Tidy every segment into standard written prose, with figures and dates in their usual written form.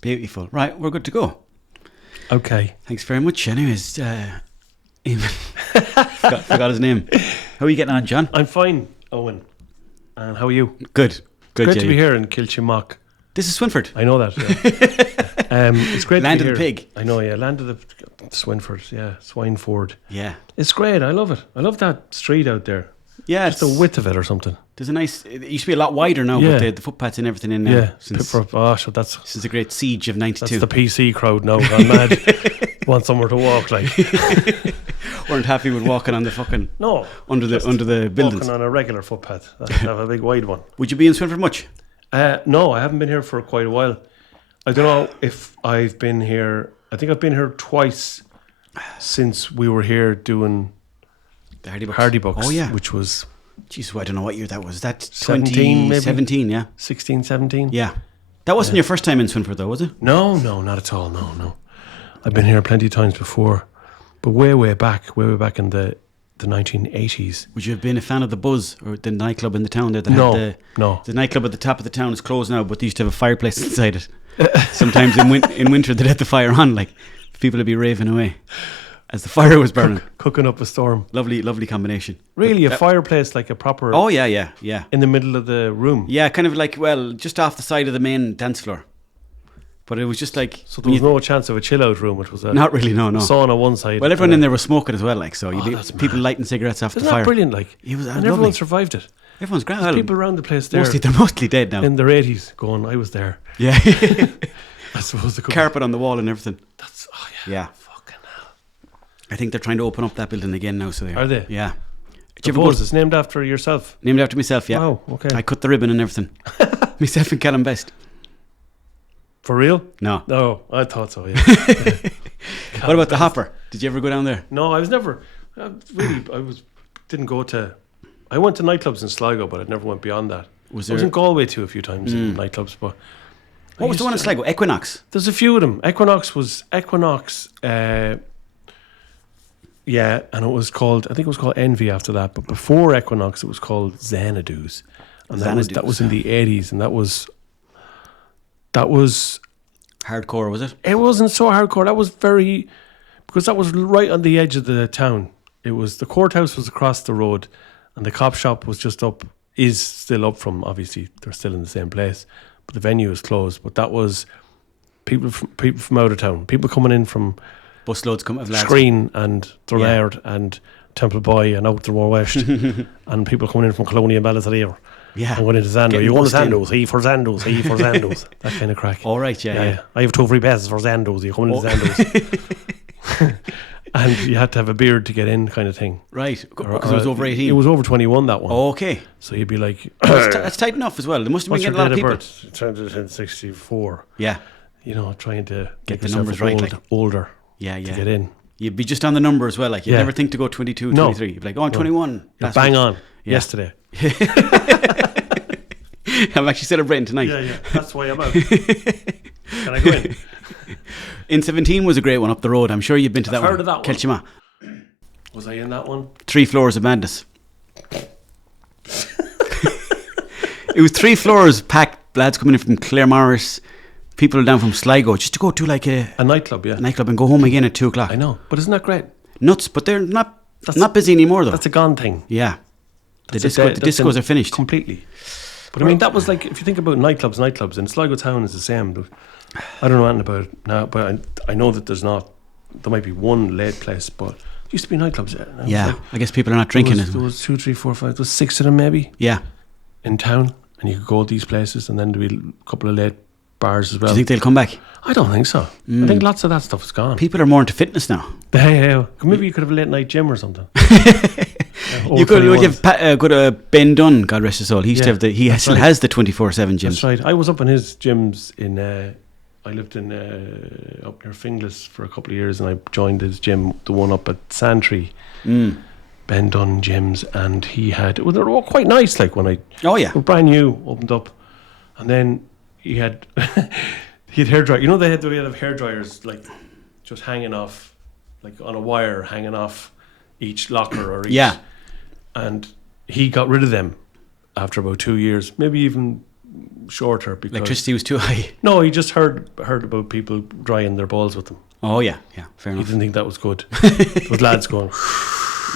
Beautiful. Right, we're good to go. Okay. Thanks very much. Anyways, Eamon. forgot his name. How are you getting on, John? I'm fine, Owen. And how are you? Good. Great to be here in Kilchimock. This is Swinford. I know that. Yeah. It's great Land to be of here. the pig. I know, yeah. Land of the Swinford, yeah. Swineford. Yeah. It's great. I love it. I love that street out there. Yeah. Just the width of it or something. There's a nice... It used to be a lot wider now, Yeah. but the footpaths and everything in now. Yeah. Since Since the great siege of 92. that's the PC crowd now. I'm mad. Want somewhere to walk, like. Weren't happy with walking on the fucking... No. Under the buildings. Walking on a regular footpath. I have a big wide one. Would you be in Swinford much? No, I haven't been here for quite a while. I don't know if I've been here. I think I've been here twice since we were here doing The Hardy Bucks. Hardy Bucks. Oh, yeah. Which was Jeez, I don't know what year that was. That 17 maybe? 17, yeah. 16, 17. Yeah. That wasn't your first time in Swinford though, was it? No, not at all. No. I've been here plenty of times before, but way back in the 1980s. Would you have been a fan of the Buzz or the nightclub in the town there? That No, had no. The nightclub at the top of the town is closed now, but they used to have a fireplace inside it. Sometimes in winter they'd let the fire on, like people would be raving away as the fire was burning. Cooking up a storm. Lovely combination. Really, a fireplace like a proper... Oh, yeah. In the middle of the room. Yeah, kind of like, well, just off the side of the main dance floor. But it was just like... So there was no chance of a chill-out room. It was a not really, no. sauna one side. Well, everyone in there was smoking as well, like, so that's people mad. lighting cigarettes off Isn't the fire. that brilliant, like? It was and lovely. everyone survived it. Everyone's grand. There's Well, people around the place there. they're mostly dead now. In their 80s going, I was there. Yeah. I suppose the Carpet on the wall and everything. That's, Yeah. Fucking hell. I think they're trying to open up that building again now. So Are they? Yeah. The Buzz is named after yourself. Named after myself, yeah. Wow, okay. I cut the ribbon and everything. Myself and Callum Best. For real? No. No, I thought so, yeah. What about the Hopper? Did you ever go down there? No, I was never... didn't go to... I went to nightclubs in Sligo, but I never went beyond that. I was in Galway too a few times in nightclubs, but... What was the one in Sligo? Equinox? There's a few of them. Equinox, yeah, and it was called, I think it was called Envy after that, but before Equinox it was called Xanadu's. And that was in the 80s, and that was Hardcore, was it? it wasn't so hardcore. That was because that was right on the edge of the town. It was, the courthouse was across the road, and the cop shop was just is still up from, obviously they're still in the same place, but the venue is closed. But that was people from out of town, people coming in from Busloads come of lads. Screen and Dronaird and Temple Boy and out the War West and people coming in from Colonia and Ballasarrier. Yeah. And going into Zando. Getting You want bussed in. Zandos, he for Zandos. That kind of crack. All right, yeah. I have 2 free passes for Zandos. You come into Zandos. And you had to have a beard to get in, kind of thing. Right, because it was over 18. It was over 21, that one. Oh, okay. So you'd be like... That's tight enough as well. There must have been What's your getting a lot date of of people. birth? Turned it in 64. Yeah. You know, trying to Get the yourself numbers right, like. older Yeah. to get in. You'd be just on the number as well. Like, you'd Yeah. never think to go 22, No. 23. You'd be like, oh, I'm 21. You're bang on. Yeah. Yesterday. I'm actually celebrating tonight. Yeah. That's why I'm out. Can I go in? In 17 was a great one up the road. I'm sure you've been to that I've one. heard of that one. Kelchima. Was I in that one? 3 floors of madness. It was 3 floors packed, lads coming in from Claremorris, people down from Sligo, just to go to like a nightclub, yeah. nightclub and go home again at 2 o'clock. I know, but isn't that great? Nuts, but they're not busy anymore though. That's a gone thing. Yeah. The discos are finished. Completely. But I mean, that was like, if you think about nightclubs, and Sligo town is the same. But I don't know anything about it now, but I know that there might be one late place, but it used to be nightclubs. Yeah, like, I guess people are not drinking it. There was 2, 3, 4, 5, there was 6 of them maybe. Yeah. In town, and you could go to these places, and then there'd be a couple of late bars as well. Do you think they'll come back? I don't think so. I think lots of that stuff is gone. People are more into fitness now. Hey, maybe you could have a late night gym or something. You could go to Ben Dunn, God rest his soul. He used to have he still has the 24/7 gyms. That's right. I was up in his gyms in. I lived in up near Finglas for a couple of years, and I joined his gym, the one up at Santry. Ben Dunn gyms, and he had. Well, they were quite nice. Like when Oh yeah. they were brand new, opened up, and then he had he had hairdryer. You know they had hair dryers like just hanging off, like on a wire hanging off each locker or each. Yeah. And he got rid of them after about 2 years, maybe even shorter because Electricity was too high. no, he just heard about people drying their balls with them. Oh yeah, fair He enough. didn't think that was good. With lads going,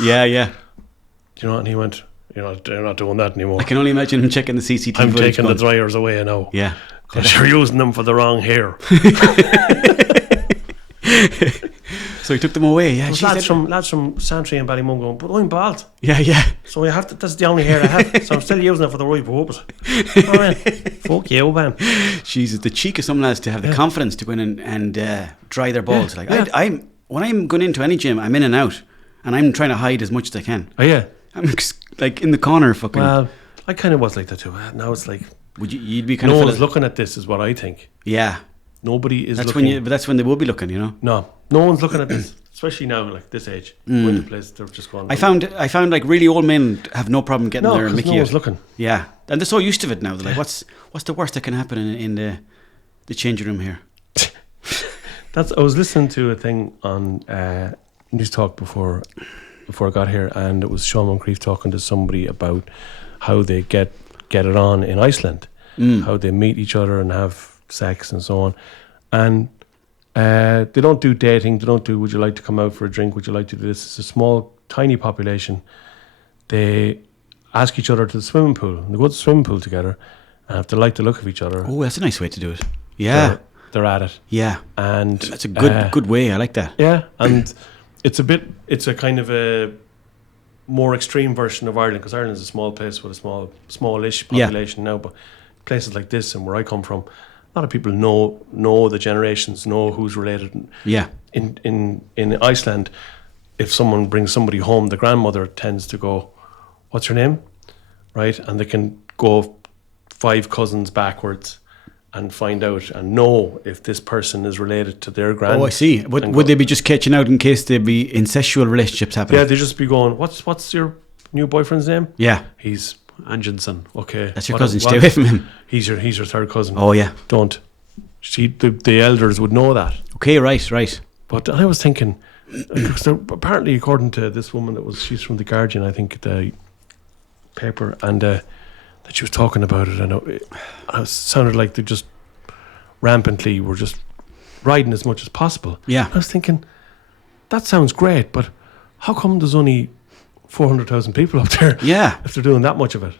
Yeah. you know, and he went, you're not doing that anymore. I can only imagine him checking the CCTV. I'm footage taking the going, dryers away now. Yeah. Because you're using them for the wrong hair. So he took them away. Yeah. There's lads from Santry and Ballymun going, but I'm bald. Yeah. So I have to, that's the only hair I have. So I'm still using it for the right purpose. Oh, man. Fuck you, man. Jesus, the cheek of some lads to have the confidence to go in and dry their balls. Yeah. I'm when I'm going into any gym, I'm in and out, and I'm trying to hide as much as I can. Oh, yeah. I'm like in the corner, fucking. Well, I kind of was like that too. Now it's like, You'd be kind no of. one's looking at this, is what I think. Yeah. Nobody is That's looking. but that's when they will be looking, you know. No one's looking at this, especially now, like this age. Going to place, they're just going. I found like really old men have no problem getting no, their because Mickey no out. one's looking. Yeah, and they're so used to it now. They're like, what's the worst that can happen in the changing room here? I was listening to a thing on News Talk before I got here, and it was Sean Moncrief talking to somebody about how they get it on in Iceland, how they meet each other and have sex and so on, and they don't do dating. They don't do, would you like to come out for a drink? Would you like to do this? It's a small, tiny population. They ask each other to the swimming pool, and they go to the swimming pool together, and if they like the look of each other, Oh, that's a nice way to do it. Yeah, they're at it. yeah, And that's a good way. I like that. yeah, and it's a kind of a more extreme version of Ireland, because Ireland's a small place with a smallish population now, but places like this and where I come from, a lot of people know the generations, know who's related. Yeah, In Iceland, if someone brings somebody home, the grandmother tends to go, "What's her name?" Right, and they can go 5 cousins backwards and find out and know if this person is related to their grand. Oh, I see. Would they be just catching out in case there be incestual relationships happening? Yeah, they just be going, "What's your new boyfriend's name?" Yeah, He's Anjanson. Okay, that's your cousin. Stay away from him. He's your third cousin. Oh yeah. Don't. The elders would know that. Okay, right. But I was thinking, because apparently, according to this woman, she's from the Guardian, I think, the paper, and that she was talking about it, and it sounded like they just rampantly were just riding as much as possible. Yeah. I was thinking, that sounds great, but how come there's only 400,000 people up there? Yeah. If they're doing that much of it,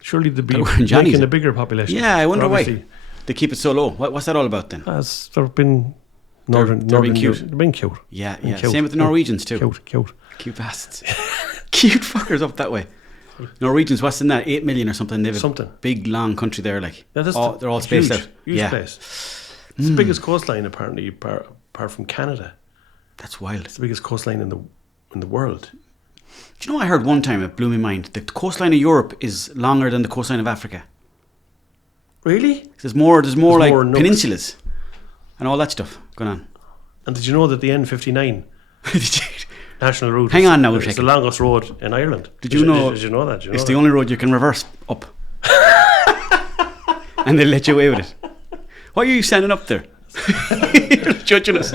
surely they'd be But we're in Johnny's. making a bigger population. Yeah, I wonder But why obviously, they keep it so low. What's that all about then? As they've been They're being cute. They've been cute. Yeah. Cute. Same with the Norwegians too. Cute. Cute bastards. Cute fuckers up that way. Norwegians, what's in that? 8 million or something. They have a big long country there. Like Yeah, that's they're all spaced huge, out. Huge Yeah. place. It's the biggest coastline apparently, apart from Canada. That's wild. It's the biggest coastline in the world. Do you know what I heard one time? It blew my mind. The coastline of Europe is longer than the coastline of Africa. Really? There's more like more nooks. peninsulas and all that stuff going on. And did you know that the N59 national route Hang on now a is the second. longest road in Ireland? Did you know? Did you know that? Did you It's know the that? only road you can reverse up. And they let you away with it. Why are you standing up there? You're judging us.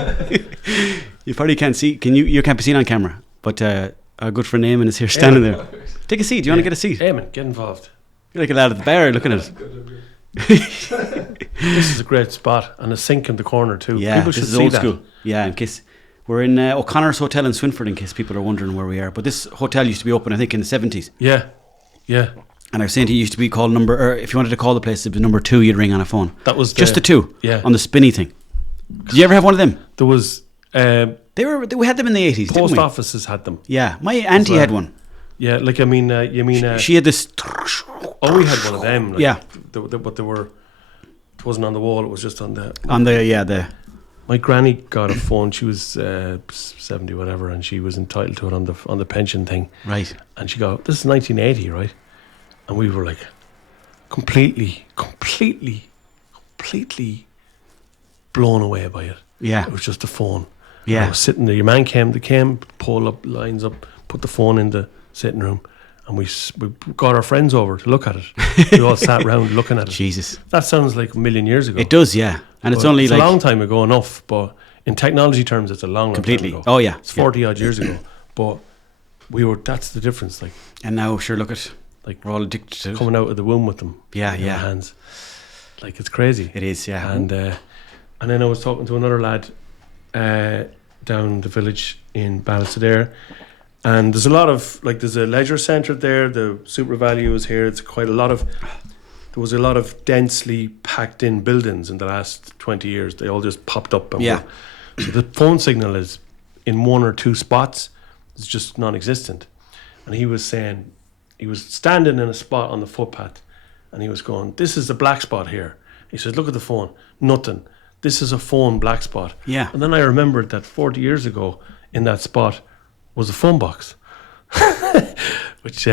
You probably can't see. You can't be seen on camera. But our good friend Eamon is here standing there. Take a seat. Do you want to get a seat? Eamon, get involved. You're like a lad at the bar looking at it. This is a great spot, and a sink in the corner too. Yeah, People this should is see old that. school. Yeah, in case we're in O'Connor's Hotel in Swinford, in case people are wondering where we are. But this hotel used to be open, I think, in the 70s. Yeah. And I was saying to you, it used to be called if you wanted to call the place, it was number 2, you'd ring on a phone. That was just the 2 yeah. on the spinny thing. Did you ever have one of them? There was We had them in the 80s, didn't post we? offices had them. Yeah, my auntie had one. Yeah, like you mean She had this. oh, we had one of them. Like, Yeah. But they were. It wasn't on the wall. It was just on the. The My granny got a phone. She was 70, whatever, and she was entitled to it on the pension thing. right. And she got, this is 1980, right? And we were like completely blown away by it. Yeah. It was just a phone. Yeah. And I was sitting there. Your man came, pulled up, lines up, put the phone in the sitting room, and we got our friends over to look at it. We all sat round looking at it. Jesus. That sounds like a million years ago. It does, yeah. And it's But only like a long time ago enough, but in technology terms, it's a long completely. time ago. Oh yeah. It's 40 odd years ago, but that's the difference. Like, And now, sure, look at Like We're all addicted to it. coming out of the womb with them. Yeah, in their yeah. hands. Like it's crazy. It is, yeah. And then I was talking to another lad down the village in Ballysadare, and there's a lot of there's a leisure centre there. The Super Value is here. It's quite a lot of. There was a lot of densely packed in buildings in the last 20 years. They all just popped up. And so the phone signal is in one or two spots. It's just non-existent. And he was saying he was standing in a spot on the footpath, and he was going, "This is the black spot here." He says, "Look at the phone. Nothing. This is a phone black spot." Yeah. And then I remembered that 40 years ago in that spot was a phone box, which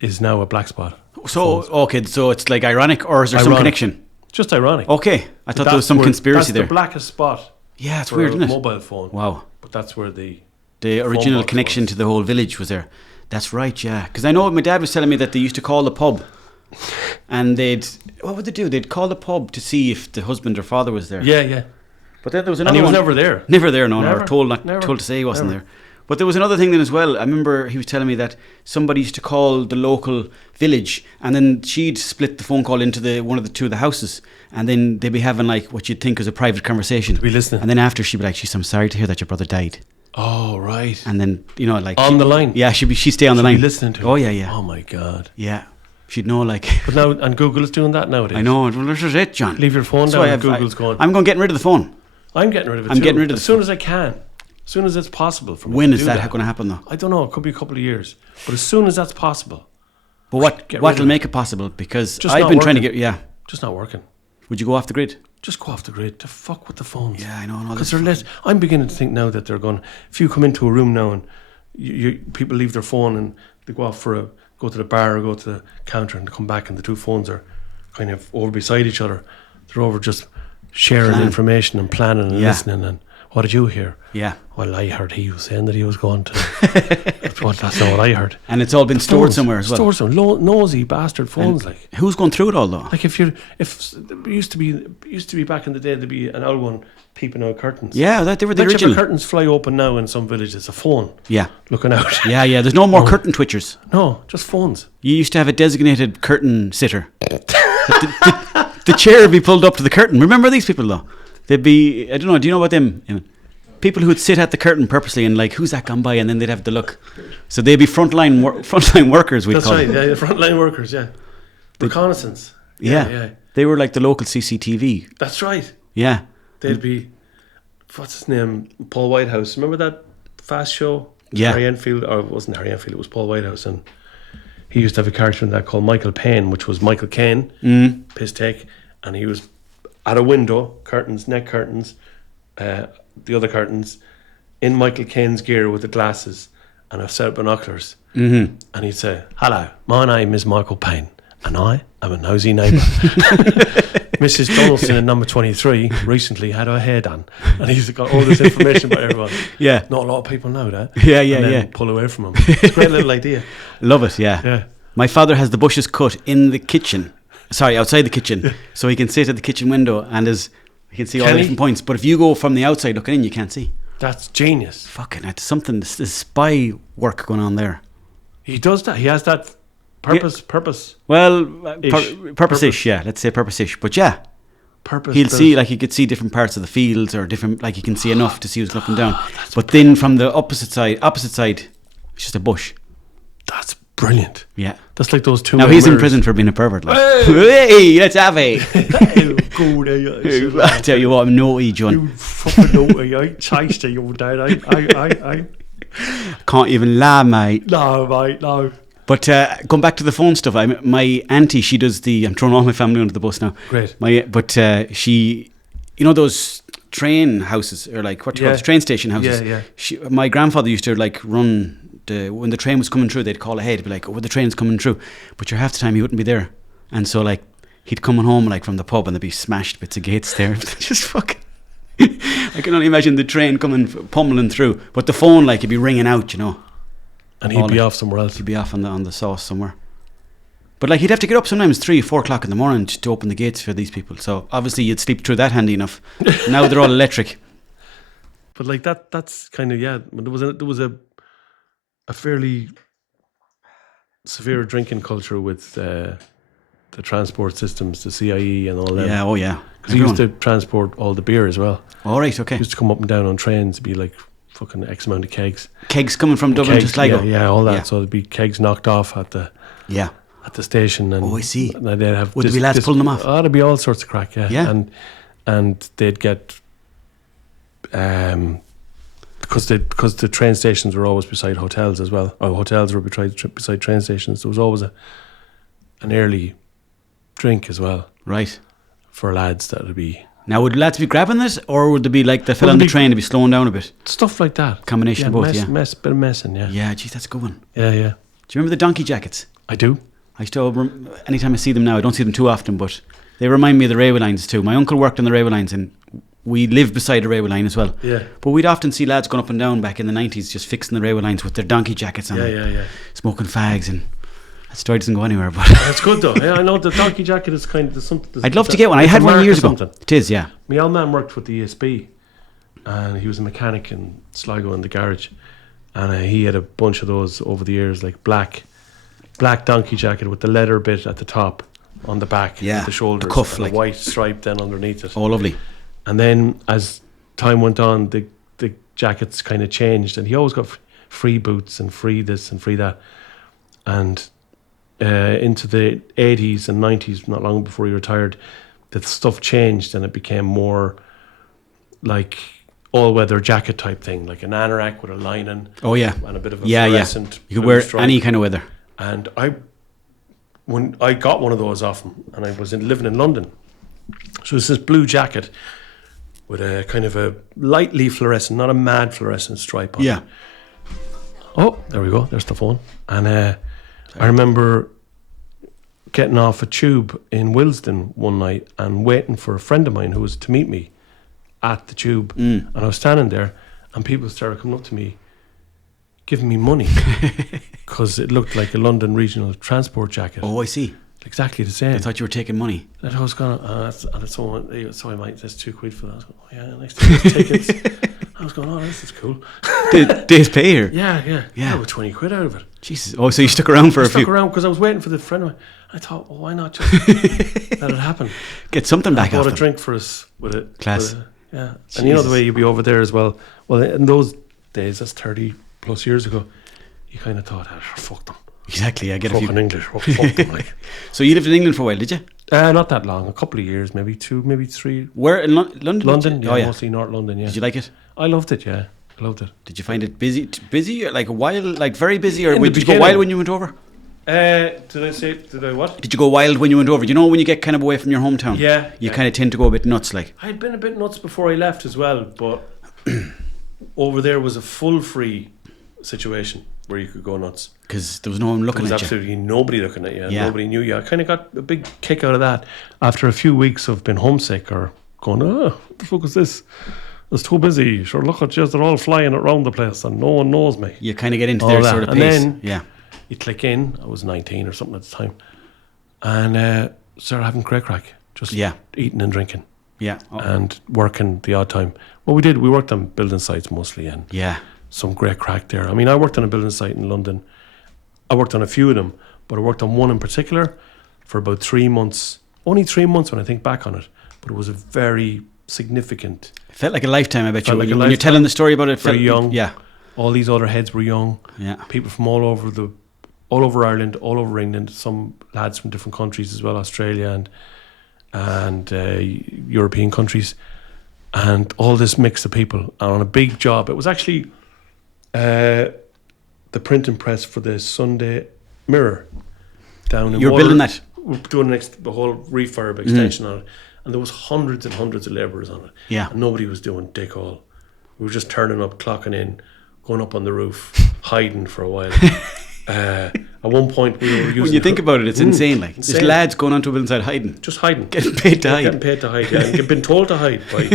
is now a black spot. So, okay, so it's like ironic, or is there some connection? Just ironic. Okay, I thought there was some conspiracy there. That's the blackest spot. Yeah, it's for weird, a isn't it? mobile phone. Wow. But that's where the original box connection was. to the whole village was there. That's right, yeah. Because I know my dad was telling me that they used to call the pub, and what would they do? They'd call the pub to see if the husband or father was there. Yeah, yeah. But then there was another And he was one. never there. Never there, no, Never, or told to say he wasn't never. there. But there was another thing then as well. I remember he was telling me that somebody used to call the local village, and then she'd split the phone call into one of the two of the houses, and then they'd be having like what you'd think is a private conversation. To be listening. And then after she'd be like, "She's, I'm sorry to hear that your brother died." Oh, right. And then like On the line. Yeah, she'd stay on the She'd line. be listening to Oh it. yeah, yeah. Oh my God. Yeah. She'd know like. But now, and Google is doing that nowadays. I know. Well, this is it, John. Leave your phone That's down why and Google's going. I'm going getting rid of the phone. I'm getting rid of it I'm too. getting rid of as the soon as I can. As soon as it's possible for me When to is do that going to happen though? I don't know. It could be a couple of years. But as soon as that's possible. But what Get rid will of it. make it possible? Because Just I've not been trying to working. get. Yeah. Just not working. Would you go off the grid? Just go off the grid to fuck with the phones. Yeah, I know. Because they're less. I'm beginning to think now that they're going. If you come into a room now and people leave their phone and they go off go to the bar or go to the counter and come back and the two phones are kind of over beside each other. They're over just sharing information and planning and listening. And what did you hear? Yeah. Well, I heard he was saying that he was going to. that's not what I heard. And it's all been stored somewhere as well. Stored somewhere. Nosy bastard phones, And who's going through it all though? Like if it used to be back in the day, there'd be an old one peeping out curtains. Yeah, they were the Like if original. the curtains fly open now in some villages, a phone. Yeah. Looking out. Yeah, yeah. There's no more curtain twitchers. No, just phones. You used to have a designated curtain sitter. the chair would be pulled up to the curtain. Remember these people though? They'd be, I don't know, do you know about them? Eamon? People who would sit at the curtain purposely and like, who's that gone by? And then they'd have the look. So they'd be frontline workers, we'd That's call right. them. Yeah, frontline workers. Yeah, reconnaissance. Yeah. They were like the local CCTV. That's right. Yeah. They'd be, what's his name? Paul Whitehouse. Remember that Fast Show? Yeah. Harry Enfield, or it wasn't Harry Enfield, it was Paul Whitehouse, and he used to have a character in that called Michael Payne, which was Michael Caine, piss take, and he was at a window, curtains, neck curtains, the other curtains, in Michael Caine's gear with the glasses and a set of binoculars, and he'd say, "Hello, my name is Michael Payne, and I am a nosy neighbour." Mrs. Donaldson in number 23 recently had her hair done, and he's got all this information about everyone. Yeah. Not a lot of people know that. Yeah, and then pull away from him. It's a great little idea. Love it, yeah. Yeah. My father has the bushes cut in the kitchen. Sorry, outside the kitchen. So he can sit at the kitchen window and he can see all the different points. But if you go from the outside looking in, you can't see. That's genius. Fucking, it's something, there's spy work going on there. He does that. He has that purpose. Well, purpose-ish, yeah. Let's say purpose-ish. But yeah, Purpose. he'll see, like he could see different parts of the fields or different, like he can see enough to see who's looking down. But then from the opposite side, it's just a bush. That's brilliant. Yeah. That's like those two. Now he's in prison for being a pervert. Like. Hey, let's have it. I tell you what, I'm naughty, John. You fucking naughty. I chased you, Dad. I. Can't even lie, mate. No, mate, no. But going back to the phone stuff, my auntie, she does I'm throwing all my family under the bus now. Great. She, you know those train houses, or like, what do you call it, train station houses? Yeah. My grandfather used to like run, when the train was coming through, they'd call ahead, be like, oh, the train's coming through. But half the time he wouldn't be there. And so like, he'd come home like from the pub and there'd be smashed bits of gates there. Just fucking, I can only imagine the train coming, pummeling through. But the phone, like, it'd be ringing out, you know. And he'd be off somewhere else. He'd be off on the sauce somewhere. But like, he'd have to get up sometimes 3 or 4 o'clock in the morning to open the gates for these people. So obviously you'd sleep through that handy enough. Now they're all electric. But like that's kind of, yeah. There was a fairly severe drinking culture with the transport systems, the CIE and all that. Yeah, oh yeah. Because he used to transport all the beer as well. All right, okay. He used to come up and down on trains, be like fucking X amount of kegs. Kegs coming from Dublin to Sligo. Yeah, all that. Yeah. So there'd be kegs knocked off at the station. And I see. And they'd have Would there be lads pulling them off? Oh, there'd be all sorts of crack, yeah. Yeah. And they'd get because the train stations were always beside hotels as well. Or hotels were beside train stations. There was always an early drink as well. Right. For lads that would be. Now, would lads be grabbing this, or would there be like the fella on the train to be slowing down a bit? Stuff like that. Combination of both, bit of messing, yeah. Yeah, geez, that's a good one. Yeah. Do you remember the donkey jackets? I do. I still, anytime I see them now, I don't see them too often, but they remind me of the railway lines too. My uncle worked on the railway lines, and we lived beside a railway line as well. Yeah. But we'd often see lads going up and down back in the 90s, just fixing the railway lines with their donkey jackets on. Yeah. Smoking fags, and that story doesn't go anywhere. But that's good though. Yeah, I know the donkey jacket is kind of something. I'd love to get one. I had one years ago. It is, yeah. My old man worked with the ESB, and he was a mechanic in Sligo in the garage, and he had a bunch of those over the years, like black donkey jacket with the leather bit at the top on the back, yeah, the shoulders, the cuff, and like a white stripe then underneath it. Oh, lovely. And then as time went on, the jackets kind of changed, and he always got free boots and free this and free that. And into the 80s and 90s, not long before he retired, the stuff changed and it became more like all-weather jacket type thing, like an anorak with a lining. Oh, yeah. And a bit of a fluorescent. You could wear any kind of weather. And when I got one of those off him, and I was living in London, so it's this blue jacket with a kind of a lightly fluorescent, not a mad fluorescent stripe on it. Oh, there we go. There's the phone. And I remember getting off a tube in Willesden one night and waiting for a friend of mine who was to meet me at the tube. And I was standing there, and people started coming up to me, giving me money because it looked like a London regional transport jacket. Oh, I see. Exactly the same. I thought you were taking money. And I was going, so I might, that's £2 for that. I was going, oh yeah, next time tickets. I was going, oh, this is cool. Day's pay here. Yeah. I got 20 quid out of it. Jesus. Oh, so you stuck around for a few. Stuck around because I was waiting for the friend of mine. I thought, well, why not just let it happen? Get something back out. Bought a drink for us with it. Class. Yeah. Jesus. And you know the way you'd be over there as well. Well, in those days, that's 30 plus years ago, you kind of thought, fuck them. Exactly, I get fucking a few. English. Fuck them, like. So you lived in England for a while, did you? Not that long, a couple of years, maybe 2, maybe 3. Where in London? London, yeah, mostly North London, yeah. Did you like it? I loved it, yeah. I loved it. Did you find it busy, or like a while, like very busy, or did you go wild when you went over? Did I what? Did you go wild when you went over? Do you know when you get kind of away from your hometown? Yeah. You kind of tend to go a bit nuts, like. I had been a bit nuts before I left as well, but over there was a full free situation where you could go nuts. Because there was no one looking at you. There was absolutely nobody looking at you. Yeah. Nobody knew you. I kind of got a big kick out of that after a few weeks of being homesick or going, what the fuck is this? It's too busy. Sure, look at you. They're all flying around the place and no one knows me. You kind of get into their sort of pace. And then you click in. I was 19 or something at the time. And started having great crack. Just eating and drinking. Yeah. And working the odd time. Well, we did. We worked on building sites mostly. And some great crack there. I mean, I worked on a building site in London. I worked on a few of them, but I worked on one in particular for about 3 months. Only 3 months when I think back on it. But it was a very significant. It felt like a lifetime, I bet you. When you're telling the story about it, very young. Yeah. All these other heads were young. Yeah. People from all over Ireland, all over England, some lads from different countries as well, Australia and European countries. And all this mix of people on a big job. It was actually the printing press for the Sunday Mirror down in You're building that? We're doing the whole refurb extension on it. And there was hundreds and hundreds of labourers on it. Yeah. And nobody was doing dick all. We were just turning up, clocking in, going up on the roof, hiding for a while. At one point we were using... When you think about it, it's insane. Like, there's lads going onto a building site hiding. Just hiding. Getting paid to hide. Getting paid to hide, yeah. And been told to hide by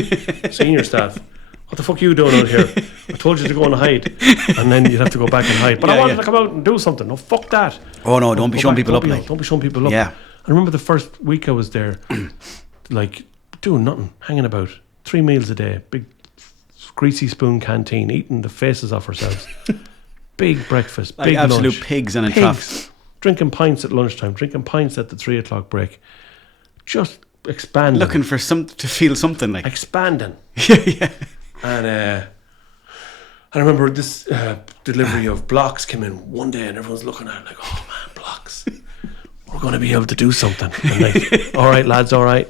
senior staff. What the fuck are you doing out here? I told you to go and hide. And then you'd have to go back and hide. But I wanted to come out and do something. No, fuck that. Oh no, don't be showing people up. Don't be showing people up. Yeah. I remember the first week I was there, like, doing nothing, hanging about. 3 meals a day, big greasy spoon canteen, eating the faces off ourselves. Big breakfast, like big absolute lunch. pigs and a trough. drinking pints at lunchtime, drinking pints at the 3 o'clock break, just expanding. Looking for to feel something like. Expanding. Yeah. And I remember this delivery of blocks came in one day and everyone's looking at it like, oh man, blocks. We're going to be able to do something. And like, all right, lads, all right.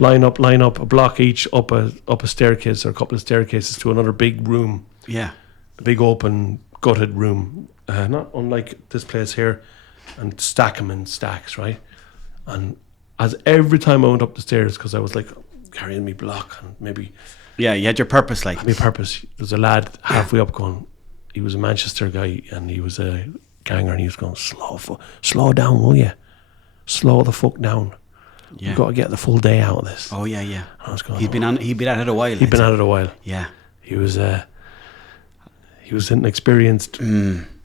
Line up, a block each up a staircase or a couple of staircases to another big room. Yeah. A big open, gutted room. Not unlike this place here. And stack them in stacks, right? And as every time I went up the stairs, because I was like carrying me block and maybe... Yeah, you had your purpose like. My purpose. There's a lad halfway up going, he was a Manchester guy and he was a ganger and he was going, slow down, will you? Slow the fuck down. Yeah. You've got to get the full day out of this. Oh yeah. And I was going, He'd been at it a while. He'd been at it a while. Yeah. He was an experienced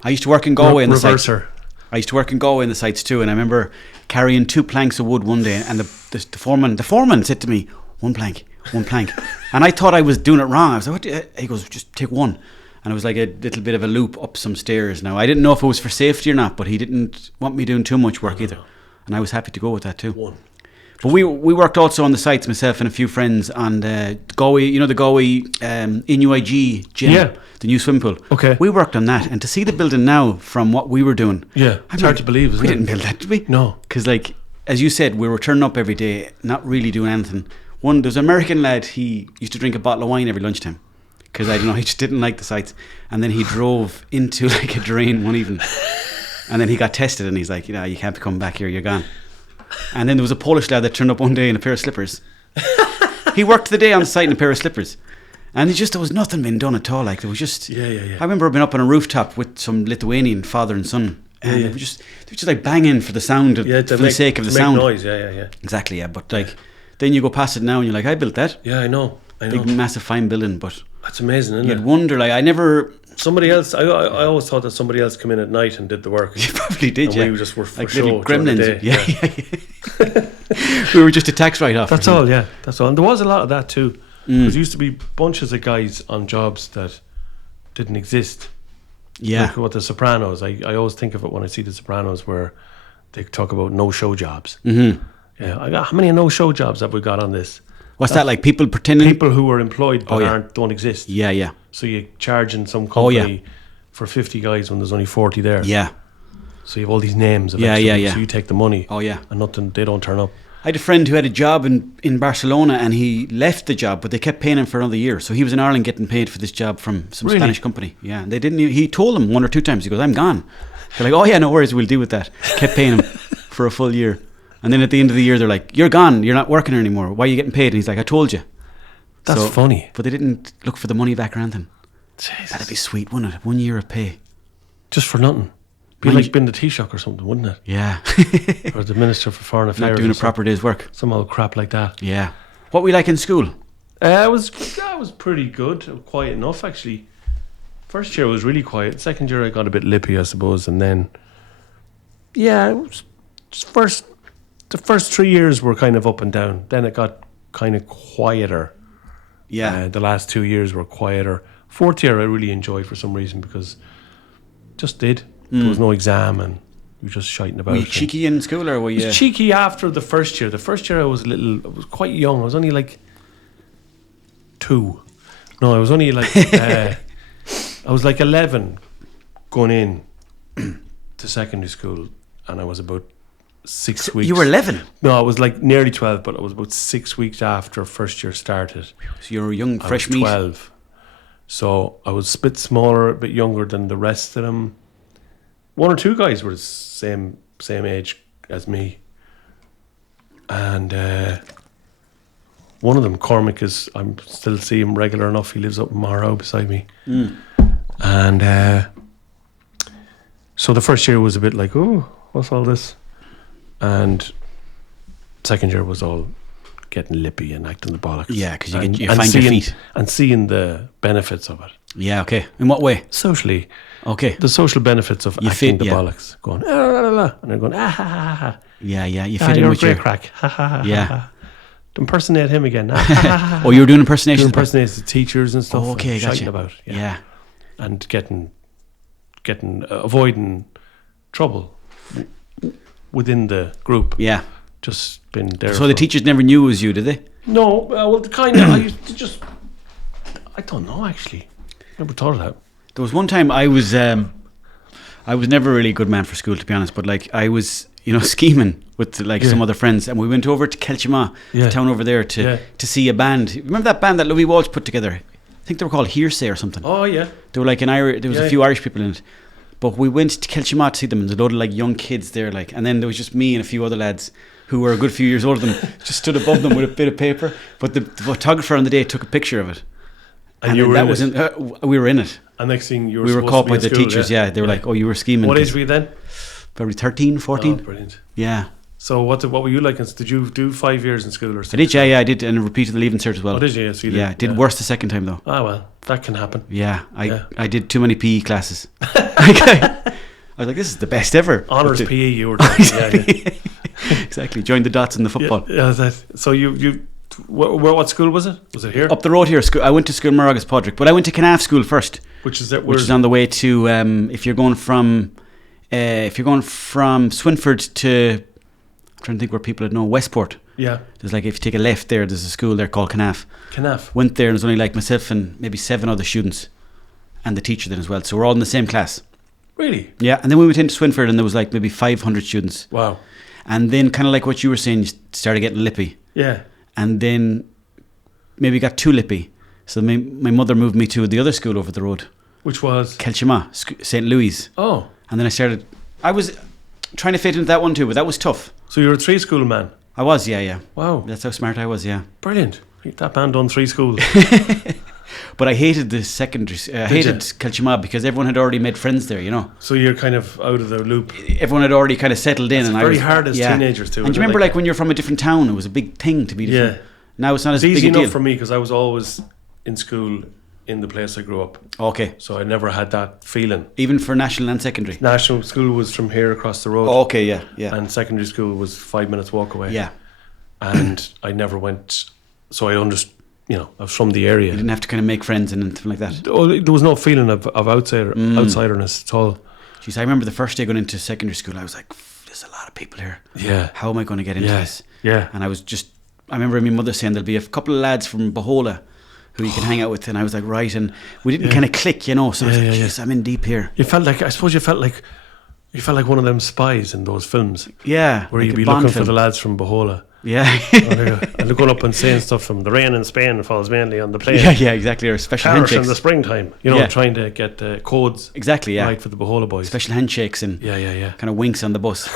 I used to work in Galway in the sites. reverser. I used to work in Galway in the sites too, and I remember carrying 2 planks of wood one day, and the foreman said to me, one plank. And I thought I was doing it wrong. I was like, what? He goes, just take one. And it was like a little bit of a loop up some stairs. Now, I didn't know if it was for safety or not, but he didn't want me doing too much work either. And I was happy to go with that too. One. But we worked also on the sites, myself and a few friends, on the Galway, the Galway NUIG gym, the new swimming pool. Okay. We worked on that. And to see the building now from what we were doing. Yeah, it's hard to believe, isn't it? We didn't build that, did we? No. Because like, as you said, we were turning up every day, not really doing anything. There's an American lad, he used to drink a bottle of wine every lunchtime. Because I don't know, he just didn't like the sights. And then he drove into like a drain one evening. And then he got tested and he's like, you can't be coming back here, you're gone. And then there was a Polish lad that turned up one day in a pair of slippers. He worked the day on site in a pair of slippers. And there was nothing being done at all. Like, there was just... Yeah. I remember being up on a rooftop with some Lithuanian father and son. And they were just like banging for the sound, for the sake of the sound. Noise, yeah. Exactly, yeah. But like, then you go past it now and you're like, I built that. Yeah, I know. Big, massive, fine building, but... That's amazing, isn't it? You'd wonder, like, I never... Somebody else, I always thought that somebody else came in at night and did the work. You probably did, and we just were for like show little gremlins. during the day. Yeah. We were just a tax write-off. That's all, yeah. That's all. And there was a lot of that too. Because there used to be bunches of guys on jobs that didn't exist. Yeah. Like what the Sopranos, I always think of it when I see the Sopranos where they talk about no-show jobs. Mm-hmm. Yeah, how many no-show jobs have we got on this? What's that like? People pretending? People who are employed but don't exist. Yeah. So you're charging some company for 50 guys when there's only 40 there. Yeah. So you have all these names. Yeah. So you take the money. Oh, yeah. And nothing, they don't turn up. I had a friend who had a job in Barcelona and he left the job, but they kept paying him for another year. So he was in Ireland getting paid for this job from some Spanish company. Yeah. And they didn't. He told them 1 or 2 times. He goes, I'm gone. They're like, oh, yeah, no worries. We'll deal with that. Kept paying him for a full year. And then at the end of the year, they're like, you're gone. You're not working here anymore. Why are you getting paid? And he's like, I told you. That's funny. But they didn't look for the money back or anything. Jesus. That'd be sweet, wouldn't it? 1 year of pay. Just for nothing. Be like being the Taoiseach or something, wouldn't it? Yeah. Or the Minister for Foreign Affairs. Not doing a proper day's work. Some old crap like that. Yeah. What were you like in school? I was pretty good. Quiet enough, actually. First year was really quiet. Second year I got a bit lippy, I suppose. And then, it was just the first 3 years were kind of up and down. Then it got kind of quieter. Yeah. The last 2 years were quieter. Fourth year I really enjoyed for some reason because just did. There was no exam and you were just shiting about. Were you cheeky in school or were you? I was cheeky after the first year. The first year I was quite young. I was only like 2. No, I was only like, I was like 11 going in to secondary school and I was about 6 weeks. You were 11? No, I was like nearly 12, but I was about 6 weeks after first year started. So you were a young, fresh I was meat. 12. So I was a bit smaller, a bit younger than the rest of them. 1 or 2 guys were the same age as me. And one of them, Cormac, I'm still see him regular enough. He lives up in Morrow beside me. And so the first year was a bit like, oh, what's all this? And second year was all getting lippy and acting the bollocks. Yeah, because you find your feet. And seeing the benefits of it. Yeah, okay. In what way? Socially. Okay. The social benefits of acting the bollocks. Going, la, la, la, and they're going, ah, ha, ha, ha. Yeah, you fit in with your... your... crack. Ha, ha, ha, Yeah. ha. Impersonate him again. Ah, ha, ha, ha. Oh, you were doing impersonations? Impersonations of teachers and stuff. Oh, okay, and gotcha. about. Yeah. And avoiding trouble. within the group. Yeah. Just been there. So the teachers never knew it was you, did they? No, well, kind of. I used to just. I don't know actually. Never thought of that. There was one time I was never really a good man for school, to be honest. But like I was, scheming with like some other friends, and we went over to Kelchima, the town over there, to see a band. Remember that band that Louis Walsh put together? I think they were called Hearsay or something. Oh yeah. They were like there was a few Irish people in it. But we went to Kelchima to see them, and there's a load of like young kids there, like, and then there was just me and a few other lads who were a good few years older than them, just stood above them with a bit of paper. But the photographer on the day took a picture of it. And you were in it? We were in it. And next thing you were we were caught by the school, teachers, They were like, oh, you were scheming. What age were you then? Probably 13, 14. Oh, brilliant. Yeah. So what were you like? Did you do 5 years in school or something? I did, I did, and repeated the Leaving Cert as well. Oh, did you? Yes, you did. Yeah, did worse the second time though. Ah, well, that can happen. Yeah, I did too many PE classes. I was like, this is the best ever. Honours PE you were doing. Exactly. Joined the dots in the football. Yeah, so you what school was it? Was it here? Up the road here. I went to school in Agus Podrick, but I went to Canaf School first, which is on the way to if you're going from Swinford to, I'm trying to think where people would know, Westport. Yeah. There's like, if you take a left there, there's a school there called Canaf. Went there, and there's only like myself and maybe 7 other students, and the teacher then as well. So we're all in the same class. Really? Yeah. And then we went into Swinford, and there was like maybe 500 students. Wow. And then kind of like what you were saying, you started getting lippy. Yeah. And then maybe got too lippy. So my mother moved me to the other school over the road. Which was? Kelchima, St. Louis. Oh. And then I was trying to fit into that one too, but that was tough. So you were a 3 school man? I was, yeah. Wow. That's how smart I was, yeah. Brilliant. That man done 3 schools. But I hated the secondary. I hated Kelchima because everyone had already made friends there, So you're kind of out of the loop. Everyone had already kind of settled in. It's very hard as teenagers too. And do you remember like when you're from a different town, it was a big thing to be different. Yeah. Now it's not as big a deal. It's easy enough for me because I was always in school in the place I grew up. Okay. So I never had that feeling. Even for national and secondary? National school was from here across the road. Oh, okay, yeah. And secondary school was 5 minutes walk away. Yeah. And I never went, so I understood. I was from the area. You didn't have to kind of make friends and anything like that. Oh, there was no feeling of outsiderness at all. Jeez, I remember the first day going into secondary school, I was like, there's a lot of people here. Yeah. How am I going to get into this? Yeah. And I remember my mother saying there'll be a couple of lads from Bohola who you can hang out with, and I was like, right, and we didn't kind of click, so I was like, jeez, I'm in deep here. You felt like one of them spies in those films. Yeah. Where you'd be looking for the lads from Bohola. Yeah. And they're going up and saying stuff from the rain in Spain falls mainly on the plane. Yeah, exactly. Or special handshakes in the springtime. Trying to get codes. Exactly, yeah. Right for the Bohola boys. Special handshakes and kind of winks on the bus.